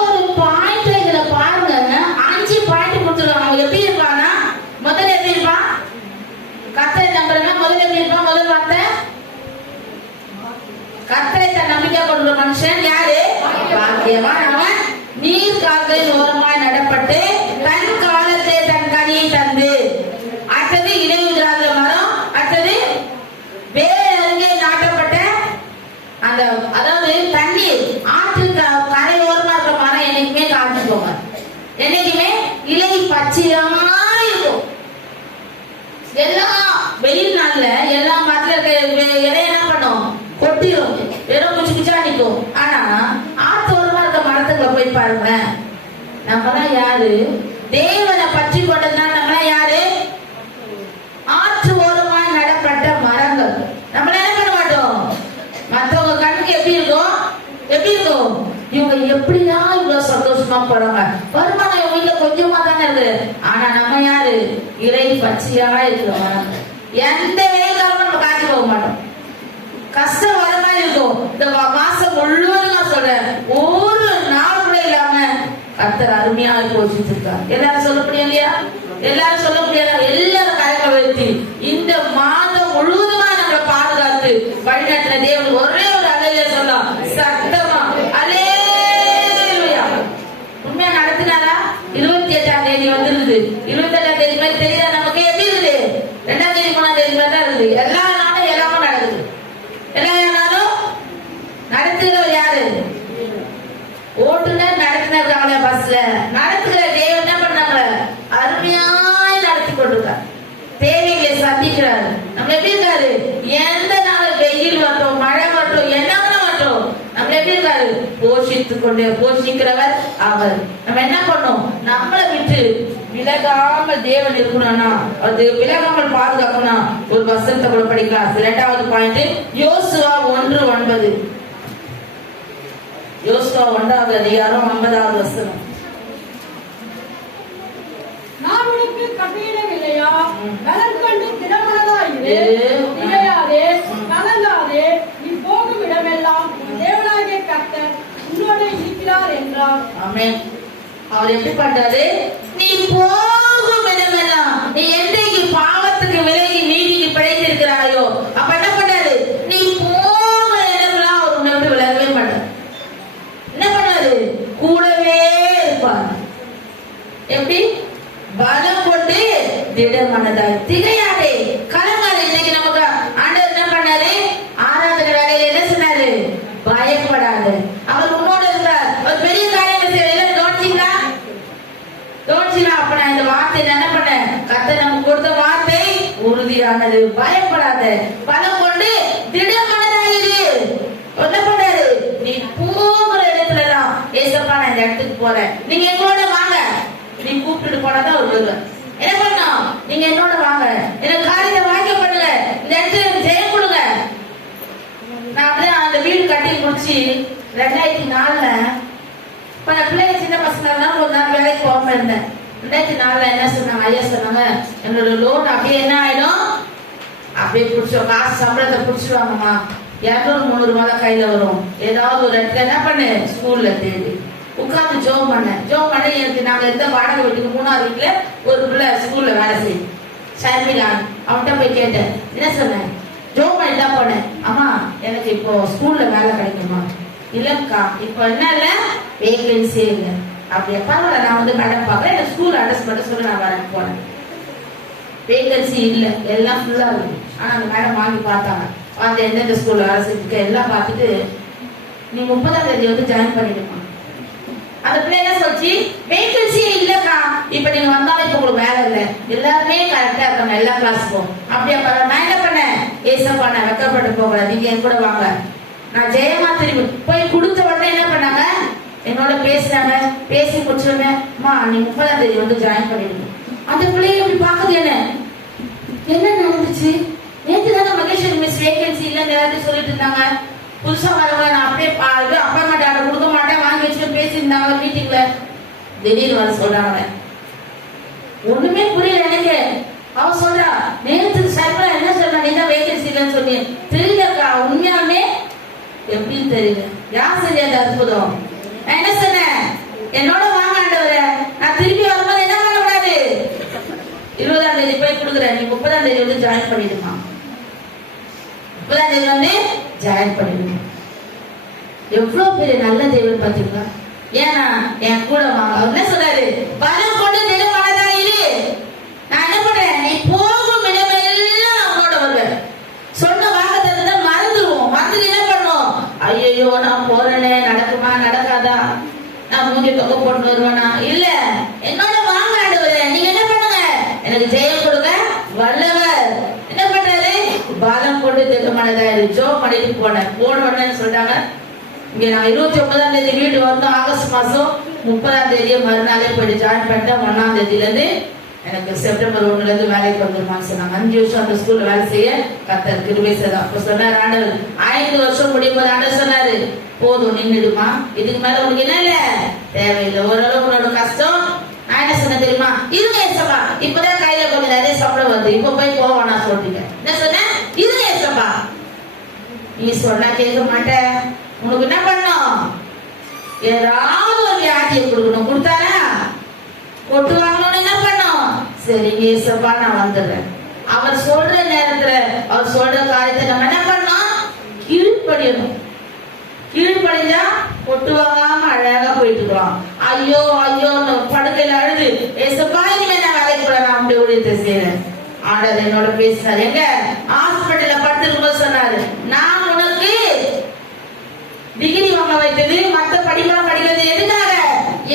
ஒரு பாயிண்ட்ல இதுல பாருங்க, 5 பாயிண்ட் கொடுத்துருவாங்க. எப்படி இருப்பாங்க? முதல்ல எப்படி இருப்பான்? கர்த்தரை நம்புறா. முதல்ல எப்படி இருப்பான்? முதல் வார்த்தை கர்த்தரை தன் நம்பிக்கை கொண்ட மனுஷன் யாரு? பாக்கியவான். அவன் நீர் கால்களின் ஓரமாய் நடப்பட்டு தன் காலத்தை தன் கனியை தந்து. அடுத்தது இடைவிடாத மரம். அடுத்தது வேர் அருகே நாட்டப்பட்ட அந்த, அதாவது தண்ணீர் ஆற்று கரை ஓரமா இருக்க மரம் என்னைக்குமே காய்ச்சி போங்க. என்னைக்குமே இலை பச்சையா இருக்கும். எல்லாம் வெயில் நாள்ல எல்லா மரத்துல இலை என்ன பண்ணும்? கொட்டிடும், வெறும் குச்சி குச்சா நிற்கும். ஆனா ஆத்தோரமா இருக்க மரத்துக்குள்ள போய் பாருங்க. நம்மளாம் யாரு? தேவனை பற்றி கொண்டதுதான். நம்மளாம் யாரு? ஆற்று ஓரமாய் நடப்பட்ட மரங்கள். நம்மள என்ன பண்ண மாட்டோம்? மற்றவங்க கண்ணுக்கு எப்படி இருக்கும்? எப்படி இருக்கும்? இவங்க எப்படியா இவ்வளவு சந்தோஷமா போறாங்க, வருமானம் இவங்க வீட்டுல கொஞ்சமா தானே இருக்கு. ஆனா நம்ம யாரு? இறை பச்சையா இருக்கிறோம். எந்த வேலைக்காகவும் நம்ம காட்டி போக மாட்டோம். கஷ்டம் வர மாதிரி இருக்கும். இந்த மாசம் முழுவதும் நான் சொல்றேன், ஒரு நாள் கூட இல்லாம கர்த்தர் அருமையாக போஷித்திருக்கார். எல்லாரும் சொல்ல முடியும் இல்லையா? எல்லாரும் சொல்ல முடியாத, எல்லாரும் கலக்க வைத்து இந்த மாதம் முழுவதுமா நம்மளை பாதுகாத்து வழிநடத்தின தேவன் ஒரே ஒரு அலையில சொல்லலாம், சத்தமா அல்லேலூயா. உண்மையா நடத்தினாரா? 28ஆம் தேதி வந்துருது. 28ஆம் தேதி மாதிரி தெரியுதா நமக்கு? எப்படி இருக்குது? 2ஆம் தேதி 3ஆம் தேதி மாதிரி தான் இருக்குது. எல்லா நாளும் எல்லாமே நடக்குது. எல்லா நாளும் நடத்துகிறவர் யாரு? ஓட்டுநர் நடத்தினாங்க. பஸ்ல நடத்துகிற தேவன் என்ன பண்ணாங்க? அருமையாய் நடத்தி கொண்டிருக்கார். தேவைகளை சந்திக்கிறார். நம்ம எப்படி இருக்காரு? எந்த நாள் வெயில் வரட்டும், மழை வரட்டும், என்ன வரட்டும், நம்ம எப்படி இருக்காரு? போஷிக்கிறவர் அவர். நம்ம என்ன பண்ணோம்? நம்மளை விட்டு விலகாமல் தேவன் இருக்கணும்னா, அது விலகாமல் பாதுகாக்கணும். ஒரு வசனத்தை கூட படிக்கலாம். 2வது பாயிண்ட் யோசுவா 1:9. யோசுவா 1வது அதிகாரம் 50வது வசனம். நான் உனக்கு கட்டளையிடவில்லையா? பலன் கொண்டு திடமனதாயிரு, திகையாதே, கலங்காதே, நீ போகும் இடமெல்லாம் தேவனாகிய கர்த்தர் உன்னோடு இருக்கிறார் என்றார். ஆமென். அவர் எப்படி பண்றாரு? நீ போகும் இடமெல்லாம், நீ என்றைக்கு பாவத்துக்கு விலகி நீதிக்கு பிழைத்திருக்கிறாயோ அப்ப என்ன பண்றாரு? நீ போகிற இடமெல்லாம் அவர் உன்னை விட்டு விலகவே மாட்டார். என்ன பண்ணாரு? கூடவே இருப்பார். எப்படி? பலம் கொண்டு திடமனதாய், திகையாதே, கலங்காதே. இன்னைக்கு நமக்கு ஆண்டவர் என்ன பண்ணாரு? ஆராதனை வேலையில என்ன சொன்னாரு? பயப்படாத, அவர் உன்னோட இருந்தார். ஒரு பெரிய காரியம் செய்யல. கவனிச்சீங்களா? அப்ப நான் இந்த வார்த்தை என்ன பண்ணேன்? கர்த்தர் நமக்கு கொடுத்த வார்த்தை உறுதியானது. பயப்படாத, பலம் கொண்டு திடமனதாயிரு. என்ன பண்ணாரு? நீ போகிற இடத்துலதான், ஏசப்பா நான் இந்த இடத்துக்கு போறேன், நீங்க எங்களோட வாங்க. நீ கூப்பிட்டு போனாதான் ஒரு வருவன். என்ன பண்ணோம்? நீங்க என்னோட வாங்க, எனக்கு காரியத்தை வாங்கி பண்ணுங்க, இந்த இடத்துல எனக்கு ஜெயம் கொடுங்க. நான் அப்படியே அந்த வீடு கட்டி முடிச்சு 2004 பிள்ளைங்க சின்ன பசங்க ஒரு நாள் வேலைக்கு போகாம இருந்தேன். 2004 என்ன சொன்னாங்க? ஐயா சொன்னாங்க, என்னோட லோன் அப்படியே என்ன ஆயிடும், அப்படியே பிடிச்சோம், காசு சம்பளத்தை பிடிச்சிடுவாங்கம்மா, 200-300 ரூபாய் தான் கையில வரும். ஏதாவது ஒரு இடத்துல என்ன பண்ணு, ஸ்கூல்ல தேடி உட்கார்ந்து ஜோம் பண்ண. எனக்கு நாங்க இருந்த வாடகை வீட்டுக்கு 3வது வீட்டுல ஒரு பிள்ளை ஸ்கூல்ல வேலை செய்யும், ஷர்மிலா. அவன்கிட்ட போய் கேட்டேன், என்ன சொன்னேன்? ஜோம் பண்ணி தான் போனேன். அம்மா எனக்கு இப்போ ஸ்கூல்ல வேலை கிடைக்குமா? இல்லக்கா இப்போ என்ன இல்ல, வேகன்சி இல்லை. அப்படியே பரவாயில்ல, நான் வந்து மேடம் பார்க்கறேன், எனக்கு ஸ்கூல் அட்ரஸ் பண்ண சொல்லி நான் வரேன் போனேன். வேகன்சி இல்லை, எல்லாம் ஃபுல்லா இருக்கு. ஆனா அந்த மேடம் வாங்கி பார்த்தாங்க, பார்த்து எந்தெந்த ஸ்கூல்ல வேலை செஞ்சுக்க எல்லாம் பார்த்துட்டு நீ 30ஆம் தேதி வந்து ஜாயின் பண்ணிடுமா. அந்த பிள்ளை என்ன சொல்லிச்சு? வேகன்சியே இல்லக்கா, இப்ப நீங்க வந்தாலும் இப்ப உங்களுக்கு வேலை இல்லை, எல்லாருமே கரெக்டா இருக்காங்க, எல்லா கிளாஸுக்கும். அப்படியே நான் என்ன பண்ணேன்? ஏசப்பா நான் வெக்கப்பட்டு போகிறேன், நீங்க என் கூட வாங்க. நான் ஜெயமா திரும்பி போய் கொடுத்த உடனே என்ன பண்ணாங்க? என்னோட பேசினாங்க. பேசி முடிச்சோடனே, அம்மா நீ 30ஆம் தேதி வந்து ஜாயின் பண்ணிடுங்க. அந்த பிள்ளைய இப்படி பாக்குது. என்ன நடந்துச்சு? நேற்று தானே மகேஸ்வரி மிஸ் வேகன்சி இல்லைன்னு எல்லாத்தையும் சொல்லிட்டு இருந்தாங்க. புதுசா வரவங்க நான் அப்படியே அப்பாயின்மெண்ட் ஆர்டர் கொடுக்க மாட்டேன் வாங்கி வச்சுட்டு பேசியிருந்தாங்க மீட்டிங்ல. திடீர்னு வர சொல்றாங்க. ஒண்ணுமே புரியல எனக்கு. அவ சொல்றா, நேற்று சர்வரா என்ன சொல்ற, நீ தான் வேகன்சி இல்லைன்னு சொல்லி. தெரியலக்கா, உண்மையாமே எப்படின்னு தெரியல. யார் சரியாது அற்புதம். நான் என்ன சொன்னேன்? என்னோட வாங்க ஆண்டவரே, நான் திருப்பி வரும்போது என்ன பண்ணக்கூடாது, 20ஆம் தேதி போய் கொடுக்குறேன், நீ 30ஆம் தேதி வந்து ஜாயின் பண்ணிடுமா. 30ஆம் தேதி வந்து ஜாயின் பண்ணிடுமா. எவ்வளவு பெரிய நல்ல தேவன் பாத்தீங்களா? ஏன்னா என் கூட வாங்க. அவர் என்ன சொல்றாரு? பலம் கொண்டு திடமனதாயிரு. நான் என்ன பண்றேன்? நீ போகும் இடமெல்லாம் அவங்களோட வருவேன். சொன்ன வாக்குத்தத்தத்தை தான் மறந்துடுவோம். மறந்து என்ன பண்ணுவோம்? ஐயோ நான் போறேனே, நடக்குமா நடக்காதா, நான் மூஞ்சி தொகை போட்டு வருவேனா? இல்ல, என்னோட வாங்க ஆண்டவரே, நீங்க என்ன பண்ணுங்க, எனக்கு ஜெயம் கொடுங்க வல்லவர். என்ன பண்றாரு? பலம் கொண்டு திடமனதாயிரு. ஜோம் பண்ணிட்டு போன உடனே சொல்றாங்க, இங்க நாங்க 29ஆம் தேதி வீடு வந்தோம். ஆகஸ்ட் மாசம் 30ஆம் தேதியே மறுநாளே போயிட்டு ஜாயின் பண்ணிட்டேன். 1ஆம் தேதியில இருந்து எனக்கு செப்டம்பர் 1ல இருந்து வேலைக்கு வந்துருமான்னு சொன்னாங்க. 5 வருஷம் அந்த ஸ்கூல்ல வேலை செய்ய கர்த்தர் கிருபை செய்தார். அப்ப சொன்னார் ஆண்டவர், 5 வருஷம் முடியும் போது ஆண்டவர் சொன்னாரு, போதும் நின்றுடுமா, இதுக்கு மேல உனக்கு என்ன இல்ல தேவையில்லை, ஓரளவு உன்னோட கஷ்டம். நான் என்ன சொன்ன தெரியுமா? இருங்க ஏசப்பா, இப்பதான் கையில கொஞ்சம் நிறைய சம்பளம் வருது, இப்ப போய் போவானா சொல்றீங்க. என்ன சொன்னேன்? இருங்க ஏசப்பா. நீ சொன்னா கேட்க மாட்டேன். உனக்கு என்ன பண்ணும்? ஏதாவது ஒரு வியாதியை கொடுக்கணும். கொடுத்தாரா? கொட்டு வாங்கணும்னு என்ன பண்ணும்? சரி ஏசப்பா நான் வந்துடுறேன். அவர் சொல்ற நேரத்துல அவர் சொல்ற காரியத்தை நம்ம என்ன பண்ணணும்? கீழ்ப்படியணும். கீழ்ப்படிஞ்சா கொட்டு வாங்காம அழகா போயிட்டு இருக்கோம். ஐயோ ஐயோ படுக்கையில அழுது ஏசப்பா இனிமே நான் வேலைக்கு போல நான் அப்படி ஊழியத்தை செய்யறேன். ஆண்டவர் என்னோட பேசினார். எங்க ஹாஸ்பிட்டல்ல படுத்துருக்கும் சொன்னாரு, நான் உனக்கு டிகிரி வாங்க வைத்தது மற்ற படிப்பெல்லாம் படிக்கிறது எதுக்காக?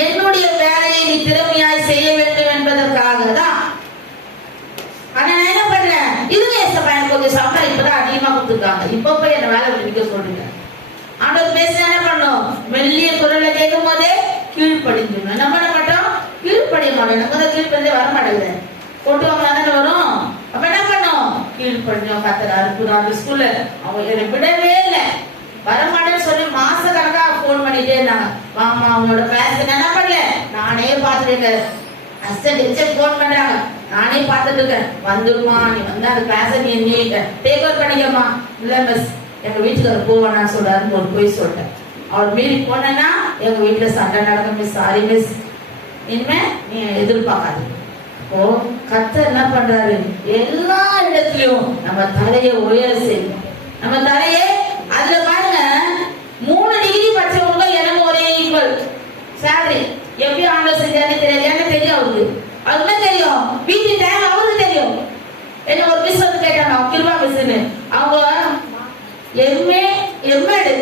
என்னுடைய வேலையை நீ திறமையாய் செய்ய வேண்டும் என்பதற்காக தான். ஆனா நான் என்ன பண்றேன்? இதுவே ஏசப்பா எனக்கு கொஞ்சம் சம்பளம் இப்பதான் அதிகமா கொடுத்துருக்காங்க, இப்ப போய் என்ன வேலை விட்டு சொல்லுங்க. ஆண்டவர் பேச என்ன பண்ணும்? மெல்லிய குரலை கேட்கும் போதே கீழ்ப்படிஞ்சிடணும். நம்ம என்ன மாட்டோம்? கீழ்ப்படிய மாட்டோம். நம்ம கீழ்ப்படிஞ்சே வர மாட்டேங்குது. கொண்டு வாங்க வரும். அப்ப என்ன பண்ணும்? கீழ்ப்படிஞ்சோம். கத்தர் அற்புதம். அந்த ஸ்கூல்ல அவங்க என்னை விடவே இல்லை. வரமாட்டேன்னு சொல்லி மாச கணக்கா போன் பண்ணிட்டே இருந்தாங்க. மாமா அவங்களோட கிளாஸ் என்ன பண்ணல, நானே பார்த்துட்டு அசிஸ்டன்ட் போன் பண்றாங்க, நானே பார்த்துட்டு இருக்கேன். வந்துடுமா நீ வந்து அந்த கிளாஸை நீ டேக் ஓவர் பண்ணிக்கமா. இல்ல மிஸ் எங்க வீட்டுக்கு போவேன் சொல்றாருன்னு ஒரு போய் சொல்லிட்டேன். அவர் மீறி போனேன்னா எங்க வீட்டுல சண்டை நடக்கும். மிஸ் சாரி மிஸ், இனிமே நீ எதிர்பார்க்காது. இப்போ கர்த்தர் என்ன பண்றாரு? எல்லா இடத்துலயும் நம்ம தலையை உயர செய்யணும். நம்ம தலையை அதுல பாருங்க, 3 டிகிரி படிச்சவங்க எனக்கு ஒரே ஈக்குவல் சேலரி. எப்படி ஆண்டவர் செஞ்சாலே தெரியாது. என்ன தெரியும் அவருக்கு? அவருக்கு தெரியும். வீட்டு டைம் அவருக்கு தெரியும். என்ன ஒரு மிஸ் வந்து கேட்டாங்க, அவங்க கிருபா மிஸ்ன்னு. அவங்க எம்ஏடு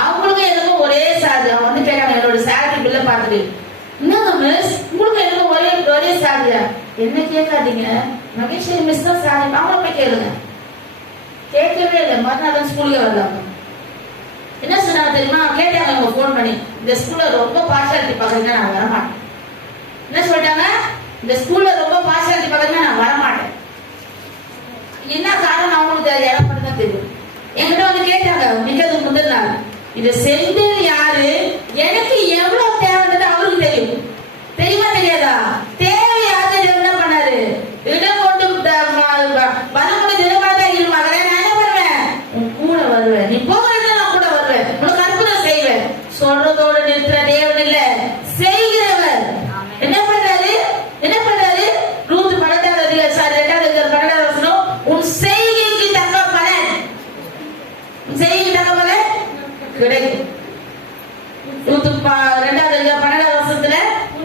அவங்களுக்கும் எனக்கும் ஒரே சேலரி. அவங்க வந்து கேட்டாங்க என்னோட சேலரி பில்ல பார்த்துட்டு, என்னங்க மிஸ் உங்களுக்கு எனக்கும் ஒரே சேலரியா? என்ன கேட்காதீங்க, மகேஸ்வரி மிஸ் தான் சேலரி. அவங்கள போய் கேளுங்க. கேட்கவே இல்லை. மறுநாள் ஸ்கூலுக்கு வரலாங்க. என்ன சொன்னாங்க தெரியுமா? கேட்டாங்க அவங்க போன் பண்ணி, இந்த ஸ்கூல்ல ரொம்ப பார்ஷாலிட்டி பாக்குறீங்க, நான் வரமாட்டேன். என்ன சொல்லிட்டாங்க? இந்த ஸ்கூல்ல ரொம்ப பார்ஷாலிட்டி பாக்குறீங்க, நான் வரமாட்டேன். என்ன காரணம் அவங்களுக்கு இடம் மட்டும் தான் தெரியும். என்கிட்ட வந்து கேட்டாங்க மிகது முதல் நாள், இதை செஞ்சது யாரு, எனக்கு எவ்வளவு தேவைன்றது அவருக்கு தெரியும். தெரியுமா தெரியாதா? தேவை யாரு என்ன பண்ணாரு? இடம் கொண்டு வரக்கூடிய தினமாக இருப்பாங்க. நான் என்ன பண்ணுவேன்? உன் கூட வருவேன். நீ போகிறது நான் கூட வருவேன். உனக்கு அற்புதம் செய்வேன். சொல்றதோடு நிறுத்துற தேவன் இல்ல, செய்கிறவர். என்ன பண்றாரு? ரூத் 12வது வசனம், உன் செய்கைக்கு தக்க பலன், செய்கைக்கு தக்க பலன் கிடைக்கும். ரூத் 2வது வசனத்துல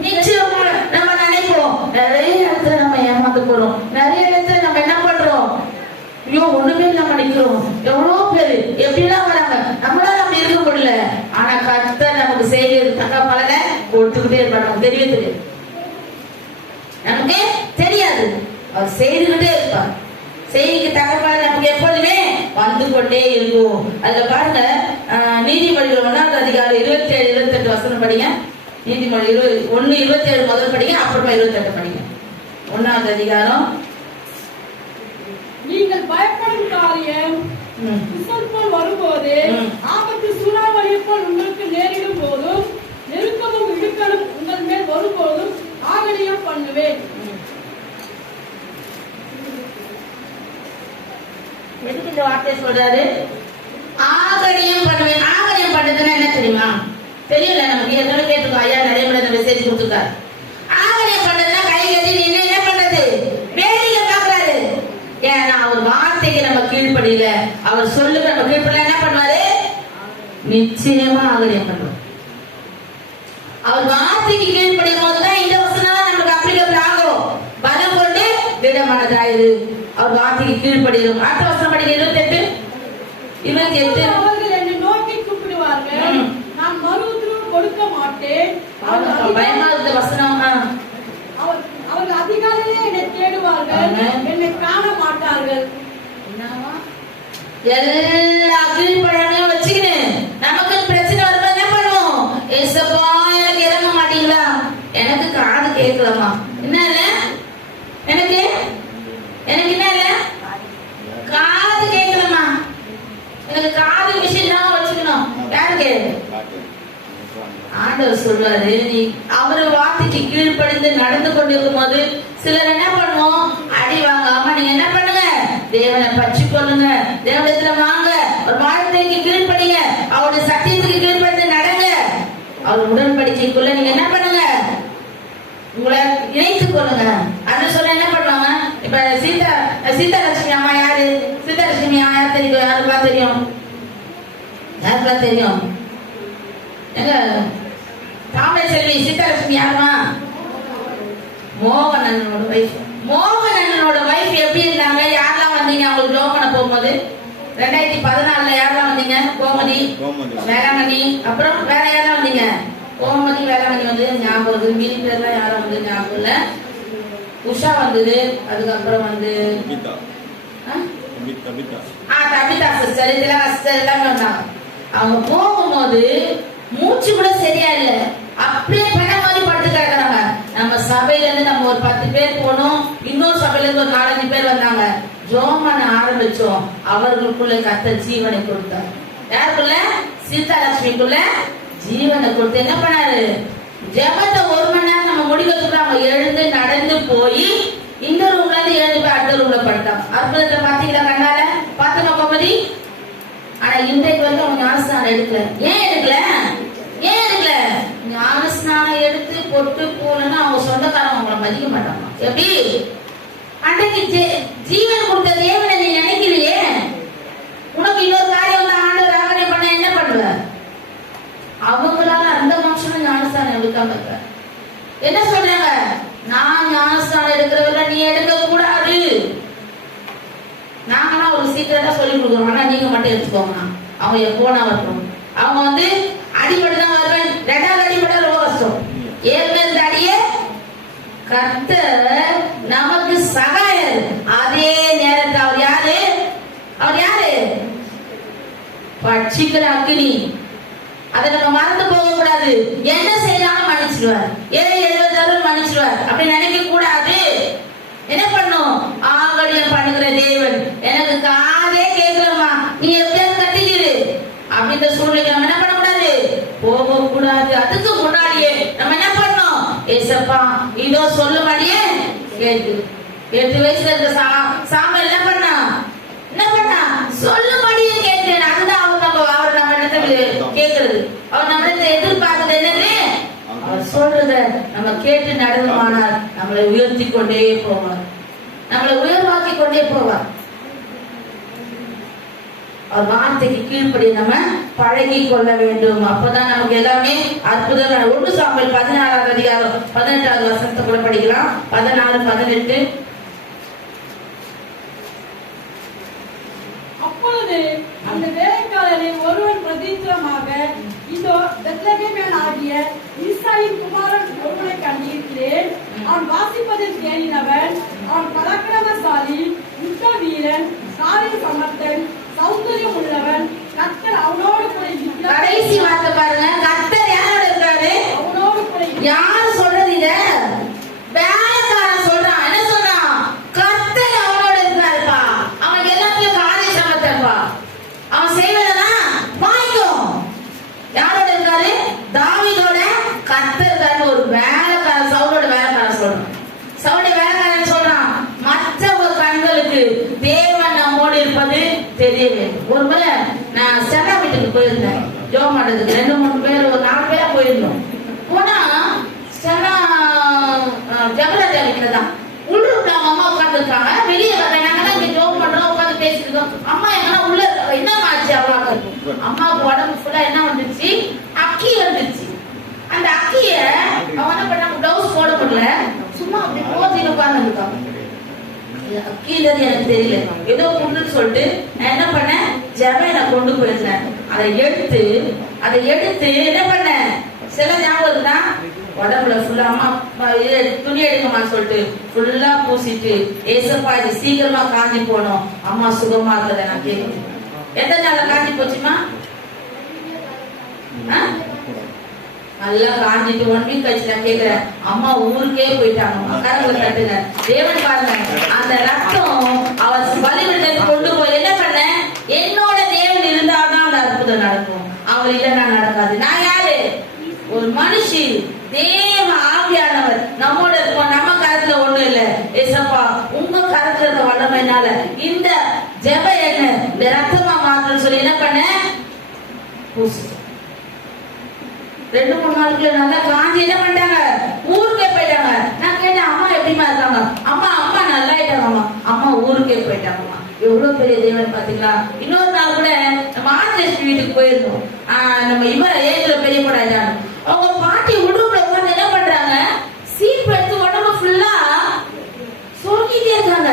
நிச்சயம் நம்ம நினைப்போம், நிறைய இடத்துல நம்ம ஏமாந்து போறோம், நிறைய இடத்துல நம்ம என்ன பண்றோம், ஐயோ ஒண்ணுமே நம்ம நிக்கிறோம். எவ்வளவு பேரு எப்படிலாம் வராங்க, நம்மளால அப்படி இருக்க முடியல. ஆனா கர்த்தர் நமக்கு செய்கிறது தக்க பலனை கொடுத்துக்கிட்டே இருப்பார். நமக்கு தெரியவே தெரியாது, நமக்கு தெரியாது, அவர் செய்துகிட்டே இருப்பார். செய்திக்கு தக்க பலன் நமக்கு எப்போதுமே வந்து கொண்டே இருக்கும். அதுல பாருங்க, நீதிமொழிகள் 1வது அதிகாரம் 27, 28 வசனம் படிங்க. நீதிமொழி 1:27 முதல் படிங்க, அப்புறமா 28 படிங்க. 1வது அதிகாரம். நீங்கள் பயப்படும் காரியம் போல் வரும்போது, ஆபத்து சூறாவளியை போல் உங்களுக்கு நேரிடும் போதும், நெருக்கமும் இடுக்கலும் உங்கள் மேல் வரும்போதும் ஆகலியம் பண்ணுவேன். எதுக்கு இந்த வார்த்தை சொல்றாரு? ஆகலியம் பண்ணுவேன். ஆகலியம் பண்றதுன்னா என்ன தெரியுமா? தெரியல, நமக்கு ஏற்கனவே கேட்டுக்கோ. ஐயா நிறைய முறை மெசேஜ் கொடுத்துருக்காரு. ஆகலியம் பண்றதுன்னா கை கட்டி நின்று என்ன பண்றது? வேடிக்கை பார்க்கறாரு. ஏன்னா அவர் வார்த்தைக்கு நம்ம கீழ்ப்படியில, அவர் சொல்லுக்கு நம்ம கீழ்ப்படியில என்ன பண்ணுவாரு? நிச்சயமா ஆகலியம் பண்ணுவோம். அவர் வார்த்தைக்கு கீழ்ப்படியும் போதுதான் இந்த வசனம் நமக்கு அப்ளிகபிள் ஆகும். பலம் கொண்டு திடமனதாயிரு. அவர் வார்த்தைக்கு கீழ்ப்படியும். அடுத்த வசனம் படிக்க 28. அவர்கள் என்னை நோக்கி கூப்பிடுவார்கள், நான் மறு உத்தரவு கொடுக்க மாட்டேன். பயமா இருந்த வசனம். அவர்கள் அதிகாலையிலே என்னை தேடுவார்கள், என்னை காண மாட்டார்கள். எல்லா கீழ்ப்படியும் வச்சுக்கின்னு நமக்கு பிரச்சனை வரும்போது என்ன பண்ணுவோம்? ஏசப்பா எனக்கு இறங்க மாட்டீங்களா? எனக்கு காது கேட்கலாமா? என்ன இல்ல எனக்கு என்ன இல்ல காது கேட்கலாமா? எனக்கு காது மிஷின் தான் வச்சுக்கணும். யாருக்கு? ஆண்டவர் சொல்றாரு, நீ அவரு வார்த்தைக்கு கீழ்ப்படிந்து நடந்து கொண்டிருக்கும் போது சிலர் என்ன பண்ணுவோம்? அடி வாங்காம நீங்க என்ன பண்ணுங்க? தேவனை பற்றி கொள்ளுங்க, தேவனத்துல வாங்க, ஒரு வார்த்தைக்கு கீழ்ப்படிங்க, அவருடைய சத்தியத்துக்கு கீழ்ப்படி அவர் உடன்படிக்கைக்குள்ள நீங்க என்ன பண்ணுங்க, உங்களை இணைத்துக் கொள்ளுங்க. அப்படின்னு சொல்ல என்ன பண்ணுவாங்க? இப்ப சீதாலட்சுமி அம்மா யாரு? சீதாலட்சுமி அம்மா யார் தெரியும்? யாருக்கெல்லாம் தெரியும்? யாருக்கெல்லாம் தெரியும்? எங்க தாமரை செல்வி சீதாலட்சுமி யாருமா? மோகனனோட வைஃப். மோகனனோட வைஃப் எப்படி இருந்தாங்க? யாரெல்லாம் வந்தீங்க அவங்களுக்கு ஜோம் பண்ண போகும்போது? 2014 யாரெல்லாம் வந்தீங்க? கோமதி, வேளாங்கண்ணி, அப்புறம் வேற யாரெல்லாம் வந்தீங்க? கோமதி, வேளாங்கண்ணி வந்து ஞாபகம் வருது. மீதி பேர்லாம் யாரும் வந்து ஞாபகம் இல்ல. உஷா வந்தது, அதுக்கப்புறம் வந்து தபிதா சிஸ்டர், இதெல்லாம் சிஸ்டர் எல்லாமே வந்தாங்க. அவங்க போகும்போது மூச்சு கூட சரியா இல்ல, அப்படியே பண மாதிரி படுத்து கிடக்குறாங்க. நம்ம சபையில இருந்து நம்ம ஒரு 10 பேர் போனோம், இன்னொரு சபையில இருந்து ஒரு 4-5 பேர் வந்தாங்க. ஜோமான ஆரம்பிச்சோம். அவர்களுக்குள்ள கர்த்தர் ஜீவனை கொடுத்தார். யாருக்குள்ள? சீதாலட்சுமிக்குள்ள ஜீவனை கொடுத்து என்ன பண்ணாரு? ஜெபத்தை 1 மணி நேரம் நம்ம முடிக்கிறதுக்கு அவங்க எழுந்து நடந்து போய் இந்த ரூம்ல இருந்து எழுந்து போய் அடுத்த ரூம்ல படுத்தாங்க. அற்புதத்தை பாத்தீங்களா? கண்ணால பார்த்தோமா கோமதி? ஆனா இன்றைக்கு வந்து அவங்க ஞானஸ்நானம் எடுக்கல. ஏன் எடுக்கல? ஞானஸ்நானம் எடுத்து பொட்டு போலன்னா அவங்க சொந்தக்காரங்க அவங்கள மதிக்க மாட்டாங்க. எப்படி? அன்றைக்கு ஜீவன் கொடுத்த தேவனை நீ நினைக்கலையே. உனக்கு இன்னொரு காரியம் தான் ஆண்டவர் ராவணை பண்ண என்ன பண்ணுவ? அவங்களால அந்த மனுஷனும் ஞானஸ்தானம் எடுக்காம இருக்க. என்ன சொல்றாங்க? நான் ஞானஸ்தானம் எடுக்கிறவரை நீ எடுக்க கூடாது. நாங்களாம் ஒரு சீக்கிரட்டா சொல்லி கொடுக்குறோம், ஆனா நீங்க மட்டும் எடுத்துக்கோங்க. அவங்க எப்போனா வரணும். அவங்க வந்து அடிபட்டு தான் வருவேன். 2வது அடிபட ரொம்ப கஷ்டம். ஏற்கனவே அடியே கர்த்தர் நமக்கு சகாயர். அதே நேரத்தில் அவர் யாரு? பட்சிக்கிற அக்னி. அதை நம்ம மறந்து போக கூடாது. என்ன செய்யறாலும் மன்னிச்சிடுவார். 70 மன்னிச்சிடுவார். அப்படி நினைக்க கூடாது. என்ன பண்ணும்? ஆகடியம் பண்ணுகிற தேவன். எனக்கு காதே கேட்கலமா, நீ எப்படியாவது கட்டிக்கிடு அப்படின்ற சூழ்நிலை நம்ம என்ன பண்ண கூடாது, போக கூடாது. அதுக்கு முன்னாடியே நம்ம என்ன பண்ணோம்? ஏசப்பா இதோ சொல்லும்படியே கேட்டு 8 வயசுல இருந்த சாம்பல் என்ன பண்ணா சொல்லும்படியே கேட்கிறேன். அதுதான் அவர் நம்ம இடத்துல கேட்கறது. அவர் நம்ம எதிர்பார்க்கறது என்னது? அவர் சொல்றத நம்ம கேட்டு நடந்தோமானால் நம்மளை உயர்த்தி கொண்டே போவார், நம்மளை உயர்வாக்கி கொண்டே போவார். அவர் வார்த்தைக்கு கீழ்ப்படி நம்ம பழகி கொள்ள வேண்டும். அப்பதான் நமக்கு எல்லாமே அற்புதம். 1 சாமுவேல் 16வது அதிகாரம் 18வது வசனத்தை கூட படிக்கலாம். 14, 18. அப்பொழுது அந்த வேலைக்காரரில் ஒருவன் பிரதித்திரமாக, இதோ பெத்லகேமியன் ஆகிய ஈசாயின் குமாரன் ஒருவனை கண்டிருக்கிறேன். அவன் வாசிப்பதில் தேறினவன், அவன் பராக்கிரமசாலி, யுத்த வீரன், காரிய சமர்த்தன், சௌந்தரியம் உள்ளவன். கர்த்தர் அவனோடு கூட இருக்கிறார். கடைசி வார்த்தை பாருங்க. கர்த்தர் யாரோட இருக்காரு? அவனோடு கூட. யார் சொல்றது? இத வேலைக்காரன் சொல்றான். என்ன சொல்றான்? கர்த்தர் அவனோட இருக்காருப்பா. அவன் எல்லாத்தையும் காரிய சமர்த்தன்பா. அவன் செய்வதெல்லாம் வாய்க்கும். யாரோட இருக்காரு? தாவீதோட கர்த்தர். ஒரு வேலைக்காரன், சவுலோட வேலைக்காரன் சொல்றான். சவுலுடைய வேலைக்காரன் சொல்றான், மற்றவங்க கண்களுக்கு தேவன் நம்மோடு இருப்பது தெரிய வேண்டும். ஒரு முறை நான் சென்னா வீட்டுக்கு போயிருந்தேன் ஜோம் பண்றதுக்கு. 2-3 பேர், ஒரு 4 பேரா போயிருந்தோம். போனா சென்னா ஜபராஜா வீட்டுல தான் உள்ளூர்ல அவங்க அம்மா உட்கார்ந்து இருக்காங்க. வெளியே வர்றேன், நாங்க இங்க ஜோம் பண்றோம், உட்காந்து பேசிட்டு இருக்கோம். அம்மா எங்கன்னா உள்ள என்னமா ஆச்சு? அவ்வளவு அம்மாவுக்கு உடம்பு ஃபுல்லா என்ன வந்துருச்சு? அக்கி வந்துருச்சு. அந்த அக்கிய அவங்க என்ன பண்ணாங்க? பிளவுஸ் போட முடியல, சும்மா அப்படி போத்திட்டு உட்கார்ந்து இருக்காங்க. அக்கின்றது எனக்கு தெரியல, ஏதோ புண்ணுன்னு சொல்லிட்டு நான் என்ன பண்ணேன்? ஜபையில கொண்டு போயிருந்தேன். அதை எடுத்து என்ன பண்ணேன்? சில ஞாபகம் தான் உடம்புல ஃபுல்லா அம்மா துணி எடுக்கமான்னு சொல்லிட்டு ஃபுல்லா பூசிட்டு, ஏசப்பா இது சீக்கிரமா காஞ்சி போனோம், அம்மா சுகமா இருக்கிறத நான் கேட்கிறேன். எத்தனை நாள காஞ்சி போச்சுமா? நல்லா காஞ்சிட்டு 1 வீக் கழிச்சு நான் கேட்கிறேன், அம்மா ஊருக்கே போயிட்டாங்க. கரங்களை தட்டுங்க. தேவன் பாருங்க, அந்த ரத்தம் அவர் பலிபீடத்துக்கு கொண்டு போய் என்ன பண்ண? என்னோட தேவன் இருந்தால்தான் அந்த அற்புதம் நடக்கும், அவர் இல்லைன்னா நடக்காது. நான் யாரு? ஒரு மனுஷி. தேவ ஆவியானவர் நம்மோட இருப்போம். நம்ம கருத்துல ஒண்ணு இல்ல. ஏசப்பா உங்க கருத்துல இருக்க வல்லமையினால இந்த ஜெப எண்ணெய் இந்த ரத்தமா மாற்றணும்னு சொல்லி என்ன பண்ண? பூசு. 2-3 நாளுக்குள்ள நல்லா காஞ்சி என்ன பண்ணிட்டாங்க, ஊருக்கே போயிட்டாங்க. நான் கேட்டேன், அம்மா எப்படிமா இருக்காங்க? அம்மா அம்மா நல்லா ஆயிட்டாங்கம்மா, அம்மா ஊருக்கே போயிட்டாங்கம்மா. எவ்வளவு பெரிய தேவன் பாத்தீங்களா. இன்னொரு நாள் கூட நம்ம ஆதிலட்சுமி வீட்டுக்கு போயிருந்தோம். நம்ம ஏஜ்ல பெரிய கூட ஆயிட்டாங்க. அவங்க பாட்டி உடம்புல உட்காந்து என்ன பண்றாங்க, சீப் எடுத்து உடம்பு ஃபுல்லா சொல்லிட்டே இருக்காங்க.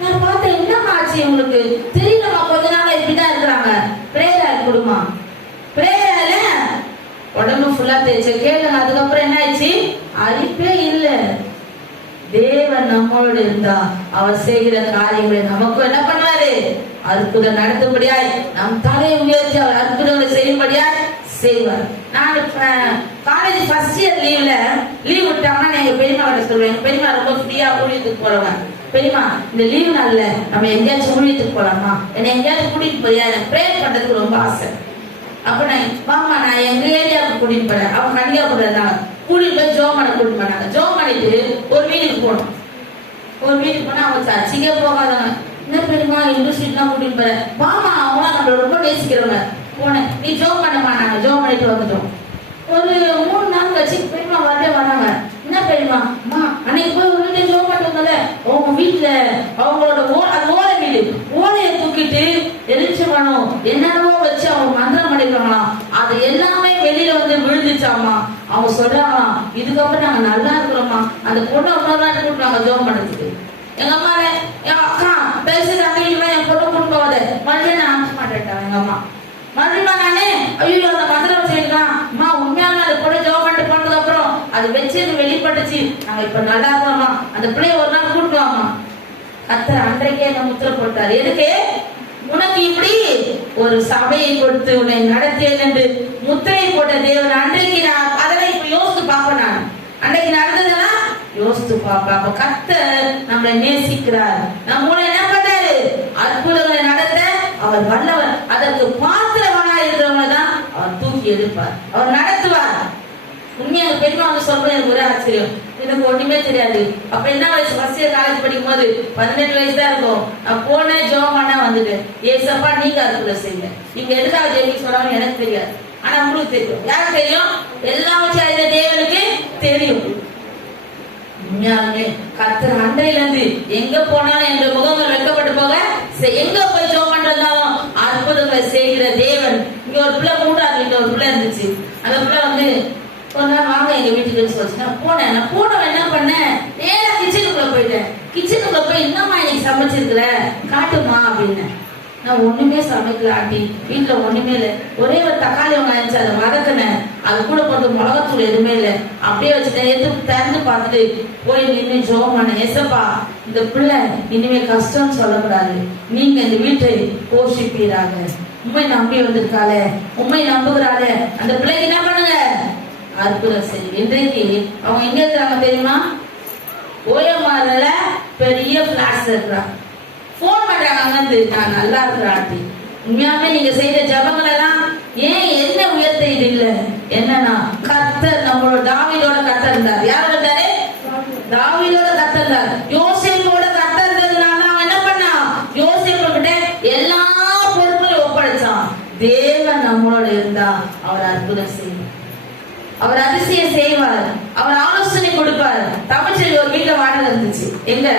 நான் பார்த்தேன், என்னமா ஆச்சு உங்களுக்கு தெரியலமா, கொஞ்ச நாள் இப்படிதான் இருக்கிறாங்க. பிரேயர் கொடுமா, பிரேயர்ல உடம்பு ஃபுல்லா தேய்ச்சி கேளுங்க. அதுக்கப்புறம் என்ன ஆயிடுச்சு, அழிப்பே இல்ல. தேவன் நம்மளோடு இருந்தா அவர் செய்கிற காரியங்களை நமக்கு என்ன பண்ணுவாரு, அற்புதம் நடத்தும்படியாய் நம் தலையை உயர்த்தி அவர் அற்புதங்களை செய்யும்படியாய் செய்வார். நான் காலேஜ் ஃபர்ஸ்ட் இயர் லீவ் விட்டாங்கன்னா எங்க பெரியமா கிட்ட சொல்லுவேன். எங்க பெரியமா ரொம்ப ஃப்ரீயா ஊழியத்துக்கு போறவங்க. பெரியமா இந்த லீவ் நாள்ல நம்ம எங்கேயாச்சும் ஊழியத்துக்கு போலாமா, என்ன எங்கேயாச்சும் கூட்டிட்டு போறியா, எனக்கு ப்ரேயர் பண்றதுக்கு ரொம்ப ஆசை. அப்ப நான் மாமா நான் எங்க ஏரியாவுக்கு கூட்டிட்டு போறேன். அவங்க கண்டிப்பா போறாங்க, கூட்டிட்டு போய் ஜோமான கூட்டிட்டு போனாங்க. ஜோ பண்ணிட்டு ஒரு வீட்டுக்கு போனோம். ஒரு வீட்டுக்கு போனா அவங்க சர்ச்சைக்கே போகாதவங்க. என்ன பெரியமா இண்டஸ்ட்ரிக்கு தான் கூட்டிட்டு போறேன். மாமா அவங்க நம்மள ரொம்ப நேசிக்கிறவங்க. போனேன், நீ ஜோ பண்ணமா. நாங்க ஜோ பண்ணிட்டு வந்துட்டோம். ஒரு 3 நாள் கழிச்சு பெரியமா வரவே வராங்க. என்ன பெரியமா, அம்மா அன்னைக்கு போய் ஒரு வீட்டுல ஜோ பண்ணிட்டு வந்தல, அவங்க வீட்டுல அவங்களோட அது ஓலை வீடு, ஓலையை தூக்கிட்டு எரிச்சமானோம் என்னென்னவோ வச்சு அவங்க மந்திரம் பண்ணிருக்காங்களாம். அது எல்லாமே வெளியில வந்து விழுந்துச்சாமா. அவங்க சொல்றாங்களாம், இதுக்கப்புறம் நாங்க நல்லா இருக்கிறோமா. அந்த பொண்ணை இன்னொரு கூட்டுவாங்க ஜோம் பண்றதுக்கு. எங்க அம்மா என் அக்கா பேசுறது அப்படின்னு என் பொண்ணை கூட்டு போவாத, மறுபடியும் நான் அனுப்ப மாட்டேன்ட்டாங்க எங்க அம்மா. மறுபடியும் நானே ஐயோ அந்த மந்திரம் செய்யலாம் அம்மா, உண்மையான அது கூட ஜோம் பண்ணிட்டு போனதுக்கு அப்புறம் அது வச்சு வெளிப்பட்டுச்சு, நாங்க இப்ப நல்லா இருக்கிறோமா. அந்த பிள்ளைய ஒரு நாள் கூட்டுவாமா. கர்த்தர் அன்றைக்கே என்ன முத்திரை போட்டாரு. எதுக்கு, உனக்கு இப்படி ஒரு சபையை கொடுத்து உன்னை நடத்தியது என்று முத்திரை போட்ட தேவன் அன்றைக்கு நான் அதெல்லாம் இப்ப யோசித்து பார்ப்பேன். நான் அன்றைக்கு நடந்ததெல்லாம் யோசித்து பார்ப்பேன். அப்ப கர்த்தர் நம்மளை நேசிக்கிறார். நம்ம என்ன பண்றாரு, அற்புதங்களை நடத்த அவர் வல்லவர். அதற்கு பாத்திரவனா இருக்கிறவங்க தான் அவர் தூக்கி எடுப்பார், அவர் நடத்துவார். உண்மையாக பெரியமா வந்து சொல்றது எனக்கு ஒரே ஆச்சரியம். எனக்கு ஒண்ணுமே தெரியாது. அப்ப என்ன வயசு, ஃபர்ஸ்ட் இயர் காலேஜ் படிக்கும் போது 18 வயசு தான் இருக்கும். நான் போனேன், ஜோம் பண்ண வந்துட்டேன். ஏசப்பா நீங்க அற்புதம் செய்யுங்க. நீங்க எதுக்காக ஜெயிக்க சொன்னாலும் எனக்கு தெரியாது, ஆனா உங்களுக்கு தெரியும். யாருக்கு தெரியும், எல்லாம் வச்சு அறிந்த தேவனுக்கு தெரியும். உண்மையாலுமே கர்த்தர் அன்றையில இருந்து எங்க போனாலும் எங்க முகங்கள் வெட்கப்பட்டு போக, எங்க போய் ஜோம் பண்றதாலும் அற்புதங்களை செய்கிற தேவன். இங்க ஒரு பிள்ளை 3ஆவது வீட்டுல ஒரு பிள்ளை இருந்துச்சு. அந்த பிள்ளை வந்து ஒரு நாள் வாங்க எங்க வீட்டுக்கு சொல்லிச்சு. நான் போனவன் என்ன பண்ணேன், நேரா கிச்சனுக்குள்ள போயிட்டேன். கிச்சனுக்குள்ள போய் என்னம்மா இன்னைக்கு சமைச்சிருக்கிற காட்டுமா அப்படின்னு. நான் ஒண்ணுமே சமைக்கல ஆண்டி, வீட்டுல ஒண்ணுமே இல்லை. ஒரே ஒரு தக்காளி வெங்காயம் அதை வதக்கினேன். அது கூட கொஞ்சம் மிளகாத்தூள் எதுவுமே இல்லை. அப்படியே வச்சுட்டேன். எடுத்து திறந்து பார்த்துட்டு போய் நின்று ஜோம் பண்ணேன். எசப்பா இந்த பிள்ளை இனிமே கஷ்டம்னு சொல்லக்கூடாது, நீங்க இந்த வீட்டை போஷிப்பீராக. உண்மை நம்பி வந்திருக்காளே, உண்மை நம்புகிறாளே, அந்த பிள்ளைக்கு என்ன பண்ணுங்க, அற்புதம் செய்யும். இன்றைக்கு அவங்க எங்க இருக்கிறாங்க தெரியுமா, ஓயமாரில பெரிய பிளாட்ஸ் இருக்கிறாங்க. போன் பண்றாங்க அங்கிருந்து, நான் நல்லா இருக்கிறாட்டி. உண்மையாவே நீங்க செய்த ஜபங்கள் எல்லாம் ஏன் என்ன உயர்த்த இது இல்ல, என்னன்னா கர்த்தர் நம்மளோட தாவீதோட கர்த்தர் இருந்தார். யார் இருந்தாரு, தாவீதோட கர்த்தர் இருந்தார். யோசேப்போட கர்த்தர் இருந்ததுனால அவன் என்ன பண்ணா, யோசேப்பு கிட்ட எல்லா பொறுப்பையும் ஒப்படைச்சான். தேவன் நம்மளோட இருந்தா அவர் அற்புதம் செய்வார், அவர் அதிசயம் செய்வார், அவர் ஆலோசனை கொடுப்பார். தமிழ்ச்செல்வி ஒரு வீட்டுல வாடகை இருந்துச்சு. எங்க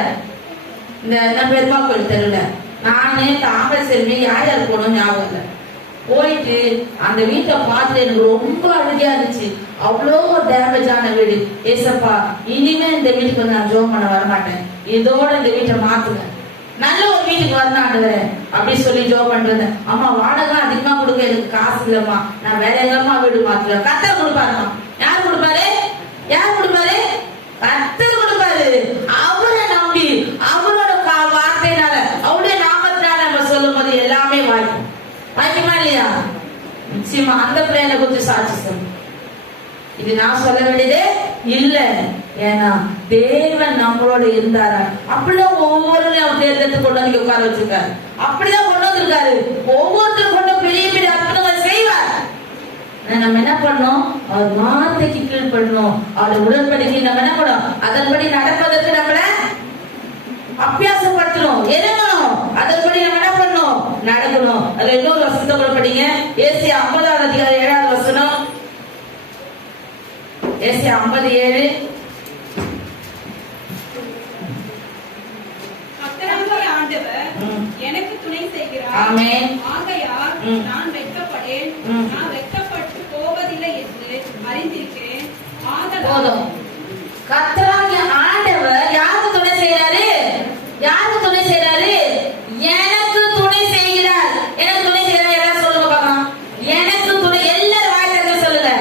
இந்த பெருமா கோயில் தெருல. நானே தாமரை செல்வி யார் போனோம் ஞாபகம் இல்லை. போயிட்டு அந்த வீட்டை பார்த்துட்டு எனக்கு ரொம்ப அழுகையா இருந்துச்சு. அவ்வளோ டேமேஜ் ஆன வீடு. ஏசப்பா இனிமே இந்த வீட்டுக்கு நான் ஜோம் பண்ண வரமாட்டேன், இதோட இந்த வீட்டை மாத்துங்க, நல்ல ஒரு வீட்டுக்கு வரனாடுங்க அப்படின்னு சொல்லி ஜோம் பண்ணுவேன். அம்மா வாடகை அதிகமா கொடுக்க எனக்கு காசு இல்லம்மா, நான் வேற எங்கம்மா வீடு மாத்துவேன். கர்த்தர் கொடுப்பாருமா. யார் கொடுப்பாரு, யார் கொடுப்பாரு, கர்த்தர் கொடுப்பாரு. அவரை நம்பி அவரோட வார்த்தையினால அவருடைய நாமத்தினால நம்ம சொல்லும் போது எல்லாமே வாய்க்கும். வாய்க்குமா இல்லையா, நிச்சயமா. அந்த பிள்ளைகளை கொஞ்சம் சாட்சி சொல்லும். இது நான் சொல்ல வேண்டியதே இல்ல, ஏன்னா தேவன் நம்மளோட இருந்தாரா. அப்படிதான் ஒவ்வொருவரையும் அவர் தேர்ந்தெடுத்து கொண்டு வந்து உட்கார வச்சிருக்காரு. அப்படிதான் கொண்டு வந்திருக்காரு. ஒவ்வொருத்தரும் கொண்டு பெரிய பெரிய அற்புதங்கள் செய்வார். நம்ம என்ன பண்ணோம், அவர் வார்த்தைக்கு கீழ்படணும். அவருடைய உடன்படிக்கை நம்ம என்ன பண்ணோம், அதன்படி நடப்பதற்கு நம்மள அபியாசப்படுத்தணும், இறங்கணும். அதன்படி நம்ம என்ன பண்ணணும், நடக்கணும். அதுல இன்னொரு வசனத்தை கூட படிங்க. ஏசியா 50வது அதிகாரம் 7வது வசனம். ஏசாயா 57. கர்த்தராகிய ஆண்டவர் எனக்கு துணை செய்கிறார். ஆமென். ஆகையால் நான் வெட்கப்படேன். நான் வெட்கப்பட்டு போவதில்லை என்று அறிந்திருக்கிறேன். போதும். கர்த்தராகிய ஆண்டவர் யாருக்கு துணை செய்யறாரு? யாருக்கு துணை செய்யறாரு? எனக்கு துணை செய்கிறார். எனக்கு துணை செய்யறார். எல்லாரும் சொல்லுங்க பாக்கலாம். எனக்கு துணை. எல்லாரும் வாய் திறந்து சொல்லுங்க.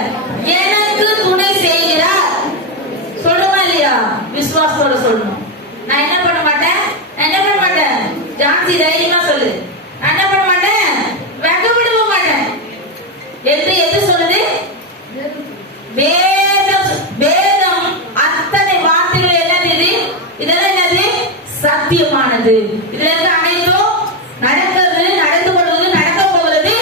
எனக்கு துணை செய்கிறார். சொல்லுமா இல்லையா? விசுவாசத்தோட சொல்லணும். நான் என்ன பண்ண மாட்டேன்? நான் என்ன பண்ண மாட்டேன்? ஜான்சி தைரியமா சொல்லு. நான் என்ன பண்ண மாட்டேன்? வெட்கப்பட மாட்டேன் என்று எது சொல்லுது? வேதம் அத்தனை வார்த்தைகள் என்னது? இதெல்லாம் என்னது? சத்தியமானது. இதுல இருக்க அனைத்தும் நடக்கிறது, நடந்து கொள்வது, நடக்க போகிறது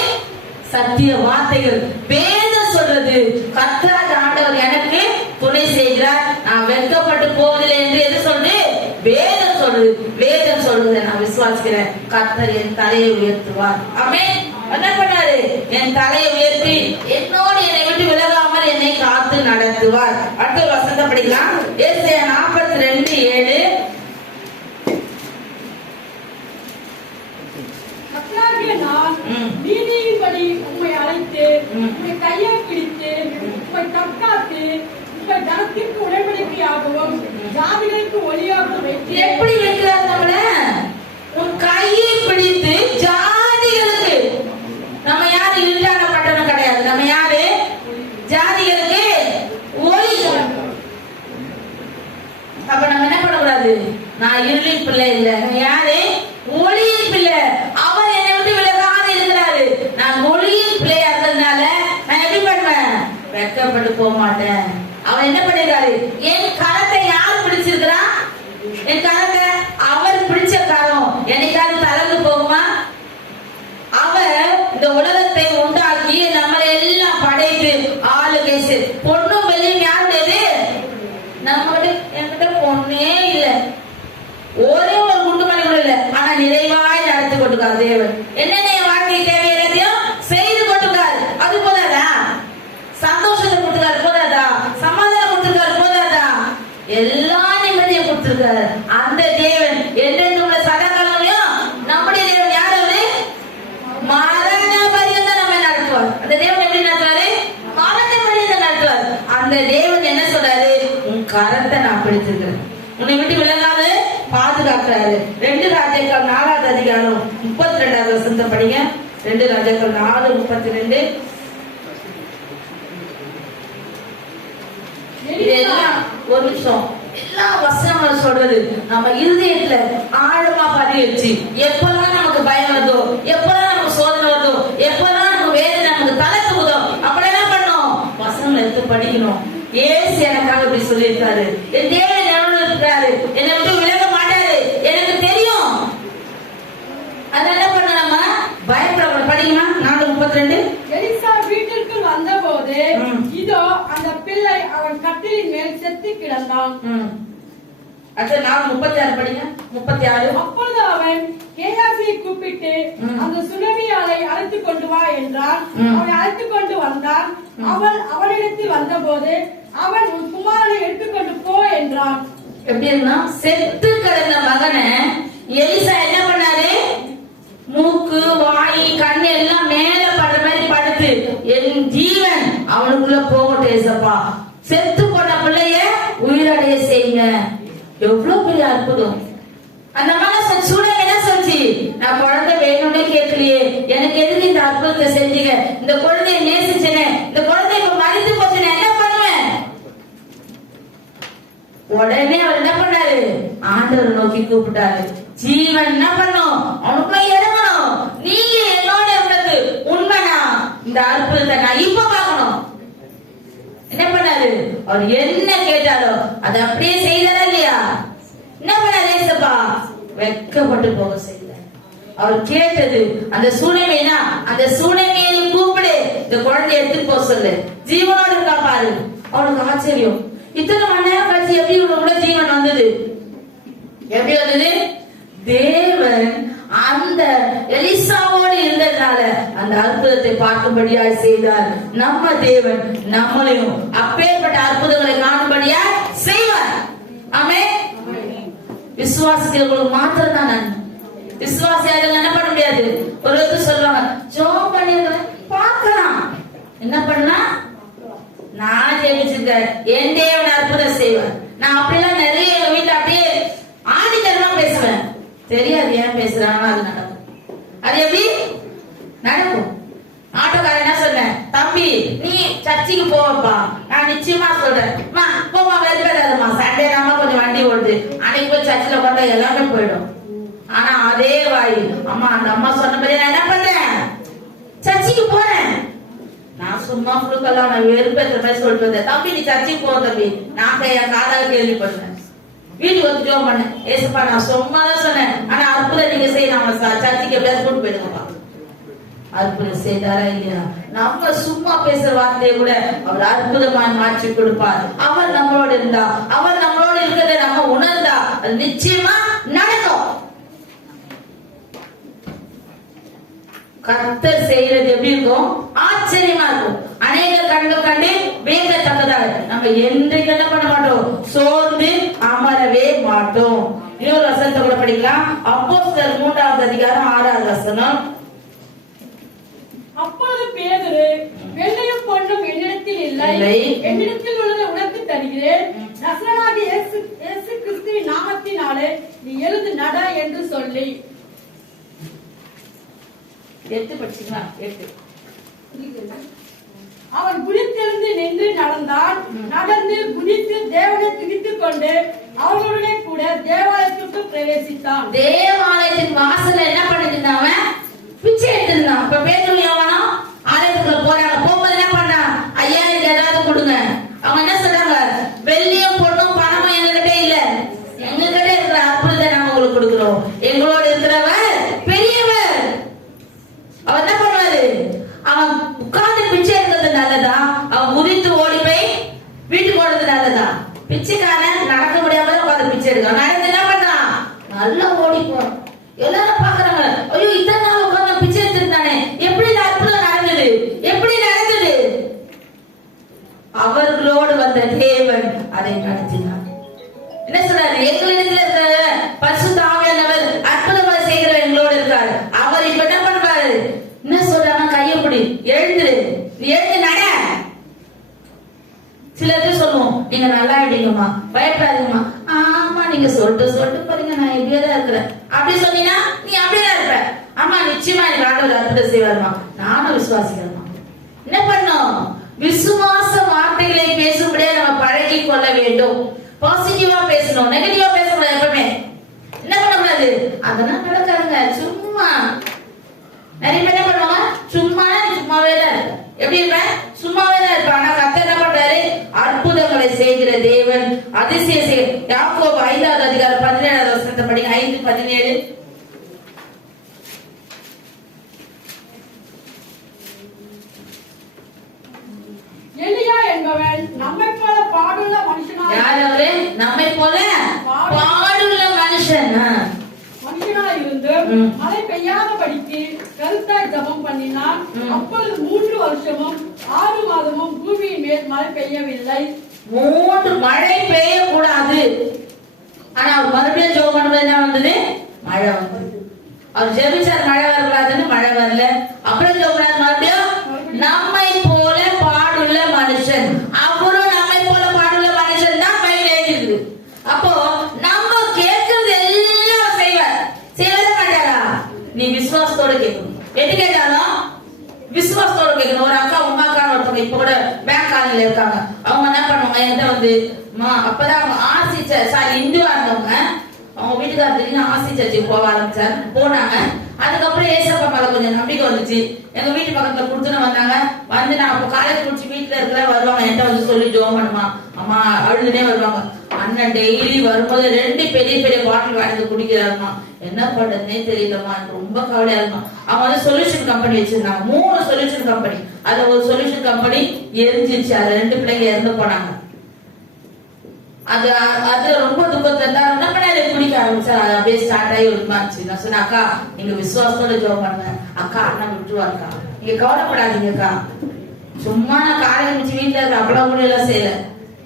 சத்திய வார்த்தைகள். வேதம் சொல்றது கர்த்தராகிய ஆண்டவர் எனக்கு துணை செய்கிறார். நான் வெட்கப்பட்டு போவதில்லை என்று எது சொல்றது? வேதம் சொல்றது. வேதம் சொல்றதை நான் விசுவாசிக்கிறேன். கர்த்தர் என் தலையை உயர்த்துவார். ஆமென். என்ன பண்ணாரு? என் தலையை உயர்த்தி என்னோடு என்னை விட்டு விலகாமல் என்னை காத்து நடத்துவார். அடுத்த வசனத்தை படிக்கலாம். ஏசாயா 42:7. கர்த்தராகிய நான் நீதியின்படி உம்மை அழைத்து உம்மை கையை பிடித்து உம்மை தற்காத்து உங்கள் ஜனத்திற்கு உடன்படிக்கையாகவும் ஜாதிகளுக்கு ஒளியாகவும் வைத்து. எப்படி வைக்கிறார் நம்மள? உன் கையை பிடித்து ஜாதிகளுக்கு. நம்ம யாரு? இருட்டான பட்டணம் கிடையாது. நம்ம யாரு? ஜாதிகளுக்கு ஒளி. அப்ப நம்ம என்ன பண்ணக்கூடாது? நான் இருளின் பிள்ளை இல்ல. நம்ம யாரு? ஒளியின் பிள்ளை. அவர் என்னை விட்டு விலகாது இருக்கிறாரு. நான் ஒளியின் பிள்ளையா இருக்கிறதுனால நான் எப்படி பண்ணுவேன்? வெட்கப்பட்டு போக மாட்டேன். அவர் என்ன பண்ணிருக்காரு? என் கரத்தை யார் பிடிச்சிருக்கிறா? என் கரத்தை அவர் பிடிச்ச கரம் என்னைக்காவது தளர்ந்து போகுமா? அவர் இந்த உலகத்தை உண்டாக்கி நம்மளை எல்லாம் படைத்து ஆளுகை பொண்ணும் வெளியும் யாருடையது? நம்மகிட்ட. என்கிட்ட பொண்ணே இல்ல, ஒரே ஒரு குண்டுமணி கூட இல்ல. ஆனா நிறைவாய் நடத்தி கொண்டிருக்கார் தேவன். என்னென்ன வாழ்க்கை தேவை எல்லாத்தையும் செய்து கொண்டிருக்காரு. அது போதாதா? சந்தோஷத்தை கொடுத்துருக்காரு போதாதா? சமாதானம் கொடுத்துருக்காரு போதாதா? எல்லா நிம்மதியும் கொடுத்திருக்காரு. அந்த தேவன் என்றென்றும் உள்ள சதாகாலங்களையும் நம்முடைய தேவன் யார்? அவரு மரண பரியந்தம் நம்ம நடத்துவார். அந்த தேவன் எப்படி நடத்துவாரு? மரண பரியந்தம் நடத்துவார். அந்த தேவன் என்ன சொல்றாரு? உன் கரத்தை நான் பிடிச்சிருக்கிறேன், உன்னை விட்டு விலகாது பாதுகாக்கிறாரு. 2 ராஜாக்கள் 4வது அதிகாரம் 32வது வசனத்தை படிங்க. 2 ராஜாக்கள் 4:32. இதெல்லாம் ஒரு நிமிஷம். எல்லா வசனங்களும் சொல்றது நம்ம இருதயத்துல ஆழமா பதிச்சு, எப்பெல்லாம் நமக்கு பயம் வருதோ, எப்பெல்லாம் நமக்கு சோதனை வருதோ, எப்பெல்லாம் நமக்கு வேதனை நமக்கு தலை தூக்குதோ, அப்படி என்ன பண்ணணும்? வசனம் எடுத்து படிக்கணும். ஏசு எனக்காக இப்படி சொல்லியிருக்காரு. என் தேவன் என்னோட இருக்கிறாரு, என்னை விட்டு விலக மாட்டாரு, எனக்கு தெரியும். அதனால என்ன பண்ண? நம்ம பயப்பட படிக்கணும். 4:32. எலிசா வீட்டிற்குள் வந்தபோது இதோ அந்த பிள்ளை அவன் கட்டிலின் மேல் செத்து கிடந்தான். அடுத்து 4:36 படிங்க. 36. அப்பொழுது அவன் கேயாசியை கூப்பிட்டு அந்த சுனமியாளை அழைத்துக் கொண்டு வா என்றான். அவனை அழைத்துக் கொண்டு வந்தான். அவள் அவனிடத்தில் வந்தபோது அவன் உன் குமாரனை எடுத்துக்கொண்டு போ என்றான். எப்படி இருந்தா? செத்து கிடந்த மகனை எலிசா என்ன பண்ணாரு? மூக்கு, வாய், கண்ணு எல்லாம் மேல படுற மாதிரி படுத்து, என் ஜீவன் அவனுக்குள்ள போகட்டும் ஏசப்பா, செத்து போன பிள்ளைய உயிரடைய செய்யுங்க. எவ்வளவு பெரிய அற்புதம்! அந்த மனசு சூழல் என்ன சொல்லிச்சு? நான் குழந்தை வேணும்னே கேட்கலையே, எனக்கு எதுக்கு இந்த அற்புதத்தை செஞ்சீங்க? இந்த குழந்தைய நேசிச்சேனே, இந்த குழந்தை இப்ப மறித்து போச்சுன்னு என்ன பண்ணுவேன்? உடனே அவர் என்ன பண்ணாரு? ஆண்டவர் நோக்கி கூப்பிட்டாரு. ஜீவன் என்ன பண்ணும்? அவனுக்குள்ள இறங்கணும். நீங்க என்னோட இருந்தது உண்மைனா இந்த அற்புதத்தை நான் இப்ப பார்க்கணும். என்ன பண்ணாரு? அவர் என்ன கேட்டாரோ அதை அப்படியே செய்தாரா இல்லையா? என்ன பண்ணாரு ஏசப்பா? வெட்கப்பட்டு போக செய்தார். அவர் கேட்டது அந்த சூனைமைனா, அந்த சூனைமையை கூப்பிடு, இந்த குழந்தைய எடுத்துட்டு போக சொல்லு, ஜீவனோட இருக்கா பாரு. அவனுக்கு ஆச்சரியம். இத்தனை மணி நேரம் கழிச்சு எப்படி உள்ள ஜீவன் வந்தது? எப்படி வந்தது? தேவன் அந்த எலிசாவோடு இருந்ததுனால கண்களால அந்த அற்புதத்தை பார்க்கும்படியாய் செய்தார். நம்ம தேவன் நம்மளையும் அப்பேற்பட்ட அற்புதங்களை காணும்படியாய் செய்வார். ஆமென். விசுவாசிக்கிறவங்களுக்கு மாத்திரம் தான் நன்மை. விசுவாசியார்கள் என்ன பண்ண முடியாது. ஒருத்தர் சொல்றாங்க ஜெபம் பண்ணிருக்கேன் பார்க்கலாம், என்ன பண்ணா நான் ஜெபிச்சிருக்கேன், என் தேவன் அற்புதம் செய்வார். நான் அப்படிலாம் நிறைய எங்க வீட்டுல அப்படியே ஆதித்தரமா பேசுவேன். தெரியாது ஏன் பேசுறாங்க, அது நடக்கும். அது எப்படி நடக்கும்? ஆட்டோக்காரன் என்ன சொன்னேன், தம்பி நீ சர்ச்சுக்கு போவப்பா, நான் நிச்சயமா சொல்றேன் போமா, வெறுப்பேதாதுமா, சண்டே நாம கொஞ்சம் வண்டி ஓடுது, அன்னைக்கு போய் சர்ச்சில் உட்காந்தா எல்லாமே போயிடும். ஆனா அதே வாய் அம்மா அந்த அம்மா சொன்னபடி நான் என்ன பண்றேன், சர்ச்சுக்கு போறேன். நான் சும்மா புழுக்கலாம், நான் வெறுப்பேற்ற மாதிரி சொல்லிட்டு வந்தேன். தம்பி நீ சர்ச்சுக்கு போ தம்பி, நான் என் காதாக கேள்விப்பட்டேன். வீட்டுக்கு வந்து ஜோம் பண்ணேன், ஏசப்பா நான் சும்மா தான் சொன்னேன், ஆனா அற்புதம் நீங்க செய்ய நம்ம சர்ச்சுக்கு எப்படியாவது கூட்டு போயிடுங்கப்பா. அற்புதம் செய்தாரா இல்லையா? நம்ம சும்மா பேசுற வார்த்தையை கூட அவர் அற்புதமாய் மாற்றி கொடுப்பார். அவர் நம்மளோட இருந்தா, அவர் நம்மளோட இருக்கிறத நம்ம உணர்ந்தா அது நிச்சயமா நடக்கும். கர்த்தர் செய்யறது எப்படி இருக்கும்? ஆச்சரியமா இருக்கும். அநேக கண்கள் கண்டு வியக்கத்தக்கதாக நம்ம என்றைக்கு என்ன பண்ண மாட்டோம், சோர்ந்து அமரவே மாட்டோம். இன்னொரு வசனத்தை கூட படிக்கலாம். அப்போஸ்தலர் 3வது அதிகாரம் 6வது வசனம். அப்பொழுது பேதுரு, வெள்ளையும் பொன்னும் என்னிடத்தில் இல்லை, என்னிடத்தில் உள்ளதை உனக்கு தருகிறேன், நசரேயனாகிய இயேசு கிறிஸ்துவின் நாமத்தினாலே நீ எழுந்து நட என்று சொல்லி. 8 படிச்சீங்களா? 8. அவன் குதித்தெழுந்து நின்று நடந்தான். நடந்து குதித்து தேவனை துதித்துக் கொண்டு அவர்களுடனே கூட தேவாலயத்துக்கு பிரவேசித்தான். தேவாலயத்தின் வாசல்ல என்ன பண்ணிட்டு இருந்தாங்க? பிச்சை எடுத்திருந்தான். இப்ப பேதுரு எவனோ ஆலயத்துக்குள்ள போறாங்க. போகும்போது என்ன பண்ணான்? ஐயா எனக்கு ஏதாவது கொடுங்க. அவங்க என்ன சொல்றாங்க? வெள்ளியும் பொண்ணும் பணமும் எங்ககிட்ட இல்ல, எங்ககிட்ட இருக்கிற அற்புதத்தை நாங்க உங்களுக்கு கொடுக்கிறோம். எங்களோட இருக்கிறவர் பெரியவர். அவர் என்ன பண்ணுவாரு? அவன் உட்கார்ந்து பிச்சை எடுக்கிறது நல்லதா, அவன் உதித்து ஓடி போய் வீட்டுக்கு ஓடுறது நல்லதா? பிச்சைக்காரன் நடக்க முடியாம உட்கார்ந்து பிச்சை எடுக்கிறான். நடந்து என்ன பண்றான்? நல்லா ஓடி போறான். எல்லாரும் பாக்குறாங்க, ஐயோ இத்தனை நாள் உட்கார்ந்து பிச்சை எடுத்துட்டானே, எப்படி அற்புதம் நடந்தது, எப்படி நடந்தது? அவர்களோடு வந்த தேவன் அதை நடத்தினார். என்ன சொல்றாரு? எங்களிடத்துல இருக்கிற பரிசுத்த ஆவியானவர் அற்புதங்களை செய்கிற எங்களோடு இருக்காரு. அவர் இப்ப என்ன பண்றாரு? என்ன சொல்றாங்க? கையப்படி எழுந்து, எழுந்து நட. சிலருக்கு சொல்லுவோம், நீங்க நல்லா ஆயிட்டீங்கம்மா, பயப்படாதீங்கம்மா. ஆமா நீங்க சொல்லிட்டு பாருங்க, நான் இப்படியே தான் இருக்கிறேன். அப்படி சொன்னீங்கன்னா நீ அப்படியே தான் இருப்ப. ஆமா நிச்சயமா எனக்கு ஆண்டவர் அற்புதம் செய்வாருமா, நானும் விசுவாசிக்கிறேன். என்ன பண்ணும்? விசுவாச வார்த்தைகளை பேசும்படியே நம்ம பழகி கொள்ள வேண்டும். பாசிட்டிவா பேசணும், நெகட்டிவா பேசக்கூடாது. எப்பவுமே என்ன பண்ணக்கூடாது? அதெல்லாம் நடக்காதுங்க. சும்மா நிறைய பேர் என்ன பண்ணுவாங்க? சும்மாவே தான் இருப்பேன். எப்படி இருப்பேன்? சும்மாவே தான் இருப்பேன். ஆனா கர்த்தர் என்ன பண்றாரு? அற்புதங்களை செய்கிற தேவன், அதிசய செய்ய. யாக்கோபு 5வது அதிகாரம் 17வது வசனத்தை படிங்க. 5:17. எலியா என்பவன் நம்மை போல பாடுள்ள மனுஷனாய், யாரவரே? நம்மை போல பாடுள்ள மனுஷனாய் இருந்து மழை பெய்யாதபடிக்கு கருத்தாய் ஜெபம் பண்ணினான். அப்பொழுது 3 வருஷமும் 6 மாதமும் பூமியின் மேல் மழை பெய்யவில்லை. 3 மழை பெய்யக்கூடாது. ஆனா அவர் மறுபடியும் ஜெபம் பண்ணும்போது என்ன வந்தது? மழை வந்தது. அவர் ஜெபிச்சார் மழை வரக்கூடாதுன்னு, மழை வரல. அப்புறம் ஜெபம் மறுபடியும் நம்மை போல பாடுள்ள மனுஷன். அவரும் நம்மை போல பாடுள்ள மனுஷன் தான் பைபிள் எழுதிருக்கு. அப்போ நம்ம கேட்கறது எல்லாம் செய்வார். செய்வதே மாட்டாரா? நீ விசுவாசத்தோட கேட்கணும். எது கேட்டாலும் விசுவாசத்தோட கேட்கணும். ஒரு அக்கா, உங்க அக்கா ஒருத்தவங்க இப்ப கூட பேங்க் காலனில இருக்காங்க. அவங்க என்ன பண்ணுவாங்க? என்கிட்ட வந்து அப்பதான் அவங்க ஆசி சாரி இந்துவா இருந்தவங்க, அவங்க வீட்டுக்காரர் திடீர்னு ஆசி சர்ச்சுக்கு போக ஆரம்பிச்சாரு. போனாங்க. அதுக்கப்புறம் ஏசப்பா மேல கொஞ்சம் நம்பிக்கை வந்துச்சு. எங்க வீட்டு பக்கத்துல கொடுத்துன்னு வந்தாங்க. வந்து நான் அப்ப காலேஜ் முடிச்சு வீட்டுல இருக்கிற வருவாங்க, என்கிட்ட வந்து சொல்லி ஜோம் பண்ணுமா அம்மா அழுதுனே வருவாங்க. அண்ணன் டெய்லி வரும்போது 2 பெரிய பெரிய பாட்டில் வாங்கி குடிக்கிறாருமா. என்ன பண்றதுன்னே தெரியலமா, ரொம்ப கவலையா இருக்குமா. அவங்க வந்து சொல்யூஷன் கம்பெனி வச்சிருந்தாங்க, 3 சொல்யூஷன் கம்பெனி. அதுல ஒரு சொல்யூஷன் கம்பெனி எரிஞ்சிருச்சு. அதுல 2 பிள்ளைங்க இறந்து போனாங்க. அது ரொம்ப துக்கத்துல இருந்தா என்ன பண்ணாரு? குடிக்க ஆரம்பிச்சா அப்படியே ஸ்டார்ட் ஆகி ஒருமாச்சு. நான் சொன்னேன், அக்கா நீங்க விசுவாசத்தோட ஜெபம் பண்ணுங்க அக்கா, அண்ணன் விட்டுருவாருக்கா, நீங்க கவலைப்படாதீங்கக்கா. சும்மா நான் காலையில முடிச்சு வீட்டுல இருக்க அப்பளம் கூட எல்லாம் செய்யல,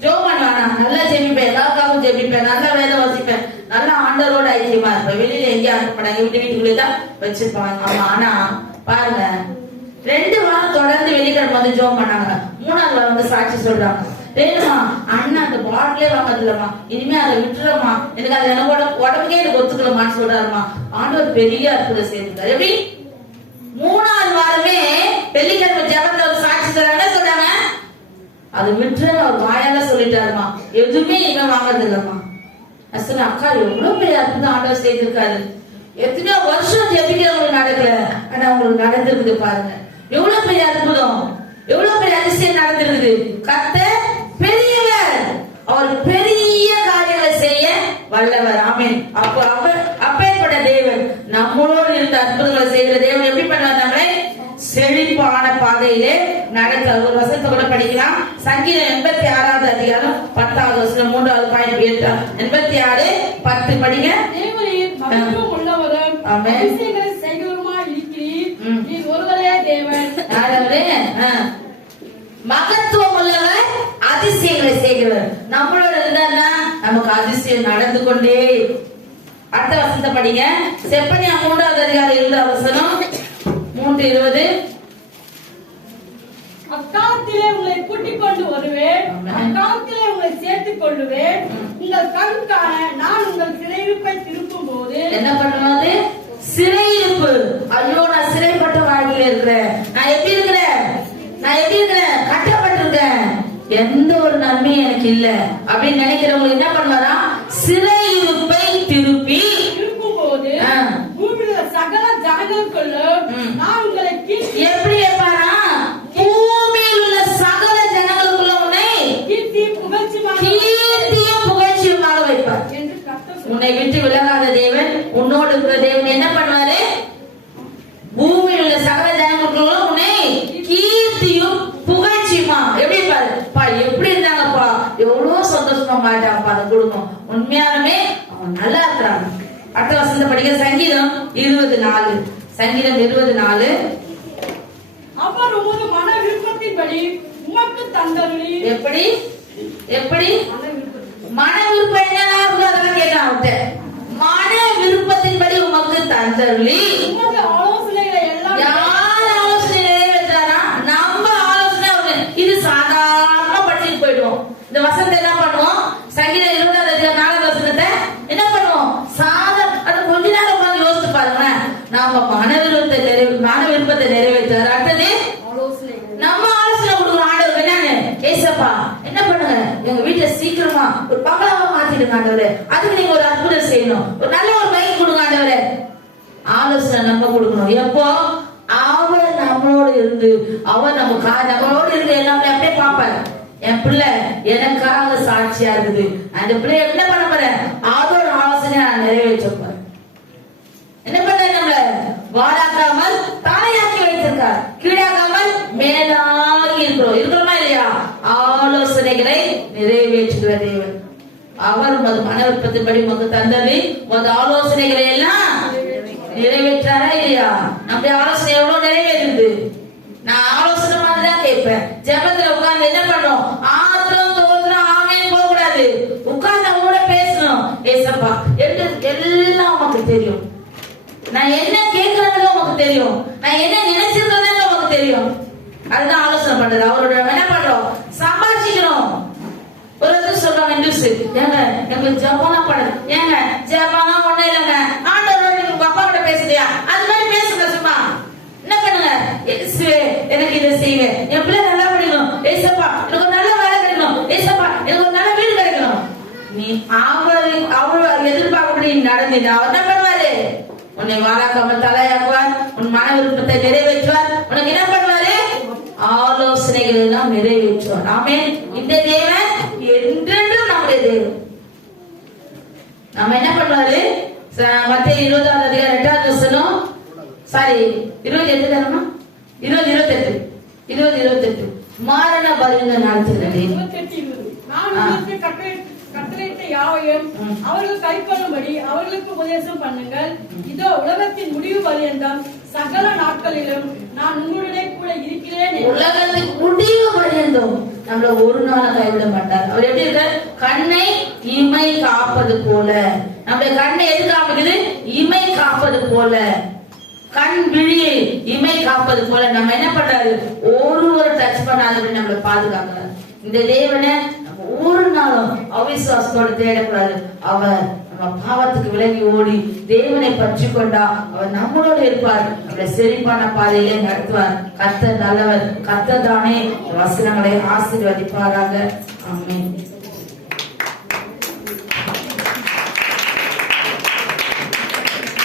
ஜெபம் பண்ணுவானா, நல்லா ஜெபிப்பேன், எல்லாருக்காகவும் ஜெபிப்பேன், நல்லா வேதம் வாசிப்பேன், நல்லா ஆண்டவரோட ஐக்கியமா இருப்பேன். வெளியில எங்கேயும் அனுப்ப மாட்டாங்க, வீட்டுக்குள்ளேதான் வச்சிருப்பாங்க. ஆமா, ஆனா பாருங்க 2 வாரம் தொடர்ந்து வெள்ளிக்கிழமை வந்து ஜெபம் பண்ணாங்க. 3ஆவது வாரம் வந்து சாட்சி சொல்றாங்க, வேணுமா அண்ணா அந்த பாட்டிலே வாங்கறதுலமா, இனிமே அதை விட்டுறமா, எனக்கு அது என்னோட உடம்புக்கே எனக்கு ஒத்துக்கலமான்னு சொல்றாருமா. ஆண்டவர் பெரிய அற்புதம் செய்திருக்காரு. எப்படி 3ஆவது வாரமே வெள்ளிக்கிழமை ஜெபத்துல ஒரு சாட்சி சொல்றாங்க, அது விட்டுற அவர் வாயால சொல்லிட்டாருமா, எதுவுமே இனிமே வாங்கறது இல்லம்மா. அசல அக்கா எவ்வளவு பெரிய அற்புதம் ஆண்டவர் செய்திருக்காரு. எத்தனையோ வருஷம் ஜெபிக்கிறவங்களுக்கு நடக்கல, ஆனா உங்களுக்கு நடந்திருக்குது பாருங்க. எவ்வளவு பெரிய அற்புதம், எவ்வளவு பெரிய அதிசயம் நடந்திருக்குது. கர்த்தர் பெரியவர், அவர் பெரிய காரியங்களை செய்ய வல்லவர். ஆமென். அப்ப அவர் அப்பேற்பட்ட தேவன் நம்மளோடு இருந்த அற்புதங்களை செய்கிற தேவன் எப்படி பண்ணுவாங்க, செழிப்பான பாதையிலே நடத்த. ஒரு வசனத்தை கூட படிக்கலாம். சங்கீதம் 86வது அதிகாரம் 10வது வசனம் 3வது பாயிண்ட் 86:10 படிங்க. தேவரீர் மகத்துவம் உள்ளவரும் அதிசயங்களை செய்கிறவருமாய் இருக்கிறீர், நீர் ஒருவரே தேவன். மகத்துவம் உள்ளவர், அதிசயங்களை செய்கிறவர். நம்மளோட இருந்தா நமக்கு அதிசயம் நடந்து கொண்டே. அடுத்த வசனத்தை படிங்க. செப்பனியா 3வது அதிகாரம் 7வது வசனம் 3:20. அக்காலத்திலே உங்களை கூட்டிக் கொண்டு வருவேன், அக்காலத்திலே உங்களை சேர்த்துக் கொள்ளுவேன். உங்கள் கண் காண நான் உங்கள் சிறையிருப்பை திருப்பும் போது என்ன பண்ணுவது, சிறையிருப்பு. ஐயோ நான் சிறைப்பட்ட வாழ்க்கையில இருக்கிறேன், நான் எப்படி இருக்கிறேன், நான் எப்படி இருக்கிறேன், கட்டப்பட்டிருக்கேன், எந்த ஒரு நன்மையும் எனக்கு இல்ல அப்படின்னு நினைக்கிறவங்க என்ன பண்ணுவாரா, சிறையிருப்பை திருப்பி திருப்பும் போது பூமியில சகல ஜனங்களுக்குள்ளும் நான் உங்களை எப்படி இருப்பாரா, பூமியில் உள்ள சகல ஜனங்களுக்குள்ள உன்னை கீர்த்தியும் புகழ்ச்சியுமாக வைப்பார் என்று கர்த்தர். உன்னை விட்டு விலகாத தேவன், உன்னோடு இருக்கிற தேவன் என்ன பண்ணுவாரு, பூமியில் உள்ள சகல ஜனங்களுக்குள்ள உன்னை கீர்த்தியும் புகழ்ச்சியுமா. எப்படி பாரு பா, எப்படி இருந்தாங்கப்பா, எவ்வளவு சந்தோஷமா மாட்டாங்கப்பா அந்த குடும்பம், உண்மையாலுமே அவன் நல்லா இருக்கிறாங்க. அடுத்த வசனத்தை படிக்க. சங்கீதம் 24. சங்கீதம் 24. அவர் உமது மன விருப்பத்தின்படி உமக்கு தந்தருளி. எப்படி எப்படி மன விருப்பம் என்ன கேட்டான் அவன்கிட்ட. மன விருப்பத்தின்படி உமக்கு தந்தருளி. உமது ஆலோசனைகளை எல்லாம் யார் ஆலோசனை நிறைவேற்றாரா, நம்ம ஆலோசனை. இது சாதாரண படிச்சுட்டு போயிடுவோம். இந்த வசனத்தை என்ன பண்ணுவோம், சங்கீதம் 20வது அதிகாரம் 4வது வசனத்தை என்ன பண்ணுவோம், அது கொஞ்ச நேரம் உட்கார்ந்து யோசித்து பாருங்களேன். நாம மன விருப்பத்தை நிறைவேற்றாரு. அடுத்தது நம்ம ஆலோசனை கொடுக்குறோம். ஆண்டவர் என்னன்னு, ஏசப்பா என்ன பண்ணுங்க, எங்க வீட்டுல சீக்கிரமா ஒரு பங்களாவா மாத்திடுங்க ஆண்டவரே, அதுக்கு நீங்க ஒரு அற்புதம் செய்யணும், ஒரு நல்ல ஒரு பைக் கொடுங்க ஆண்டவரே. ஆலோசனை நம்ம கொடுக்கணும். எப்போ, அவர் நம்மளோடு இருந்து, அவர் நம்மளோடு இருந்து எல்லாமே அப்படியே பார்ப்பாரு. என் பிள்ளை எனக்காக சாட்சியா இருக்குது, அந்த பிள்ளை என்ன பண்ண போறேன், அதோட ஆலோசனை நான் நிறைவேற்றப்பேன். என்ன பண்ண, நம்மள வாழாக்காமல் தலையாக்கி வைத்திருக்கார், கீழாக்காமல் மேலாகி இருக்கிறோமா இல்லையா. ஆலோசனைகளை நிறைவேற்றுகிற தேவன் அவர் மது மன விருப்பத்தின்படி மது தந்தது மது ஆலோசனைகளை எல்லாம் நிறைவேற்றாரா இல்லையா. நம்ம ஆலோசனை எவ்வளவு நிறைவேறுது. நான் ஆலோசனை மாதிரிதான் கேட்பேன். ஜெபத்துல உட்கார்ந்து என்ன பண்ணோம், ஆத்திரம் தோத்திரம் ஆமேன்னு போக கூடாது, உட்கார்ந்து அவங்களோட பேசணும். ஏசப்பா எல்லாம் உனக்கு தெரியும், நான் என்ன கேட்கறது உனக்கு தெரியும், நான் என்ன நினைச்சிருக்கேன்னு உனக்கு தெரியும். அதுதான் ஆலோசனை பண்றது. அவரோட என்ன பண்றோம், சம்பாதிக்கிறோம். ஒரு சொல்றோம், ஏங்க எங்களுக்கு ஜப்பானா படம், ஏங்க ஜப்பானா ஒண்ணு இல்லைங்க, ஆண்டவரோட உங்க அப்பா கிட்ட பேசுறியா, அது மாதிரி பேசுங்க. சும்மா என்ன பண்ணுங்க, எனக்கு இதை செய்யுங்க, என் பிள்ளை நல்லா படிக்கணும், ஏசப்பா எனக்கு ஒரு நல்ல வேலை கிடைக்கணும், ஏசப்பா எனக்கு ஒரு நல்ல வீடு கிடைக்கணும். நீ அவரு எதிர்பார்க்கப்படி நடந்தீங்க, அவர் என்ன பண்ணுவாரு, உன்னை வாழாக்காமல் தலையாக்குவார், உன் மன விருப்பத்தை நிறைவேற்றுவார், உனக்கு என்ன பண்ணுவாரு, ஆலோசனைகள் எல்லாம் நிறைவேற்றுவார். ஆமென். இந்த தேவன் என்றென்றும் நம்முடைய தேவன். நம்ம என்ன பண்ணுவாரு, மத்தேயு 20வது அதிகாரம் 8வது வசனம், சாரி 28 தானமா, 20:28 மாரண பரிந்த நடத்துகிறது. நான் உங்களுக்கு கட்டளையிட்ட யாவையும் அவர்கள் கைக்கொள்ளும்படி அவர்களை உபதேசம் பண்ணுங்கள். இதோ உலகத்தின் முடிவு பரியந்தம் சகல நாட்களிலும் நான் உங்களுடைய கூட இருக்கிறேன். உலகத்துக்கு முடிவு பரியந்தம் நம்மள ஒரு நாள் கைவிட மாட்டார். அவர் எப்படி இருக்கார்? கண்ணை இமை காப்பது போல. நம்முடைய கண்ணை எது காப்பது? இமை காப்பது போல. கண் விழியை இமை காப்பது போல நம்ம என்ன பண்றாரு? ஒரு டச் பண்ணாதபடி நம்மளை பாதுகாக்கிறார். இந்த தேவனை ஒரு நாளும் அவிசுவாசத்தோட தேடக்கூடாது. அவர் நம்ம பாவத்துக்கு விலகி ஓடி தேவனை பற்றி கொண்டா அவர் நம்மளோட இருப்பார். நம்மளை செழிப்பான பாதையிலே நடத்துவார். கர்த்தர் நல்லவர். கர்த்தர் தானே வசனங்களை ஆசீர்வதிப்பாராக. ஆமென்.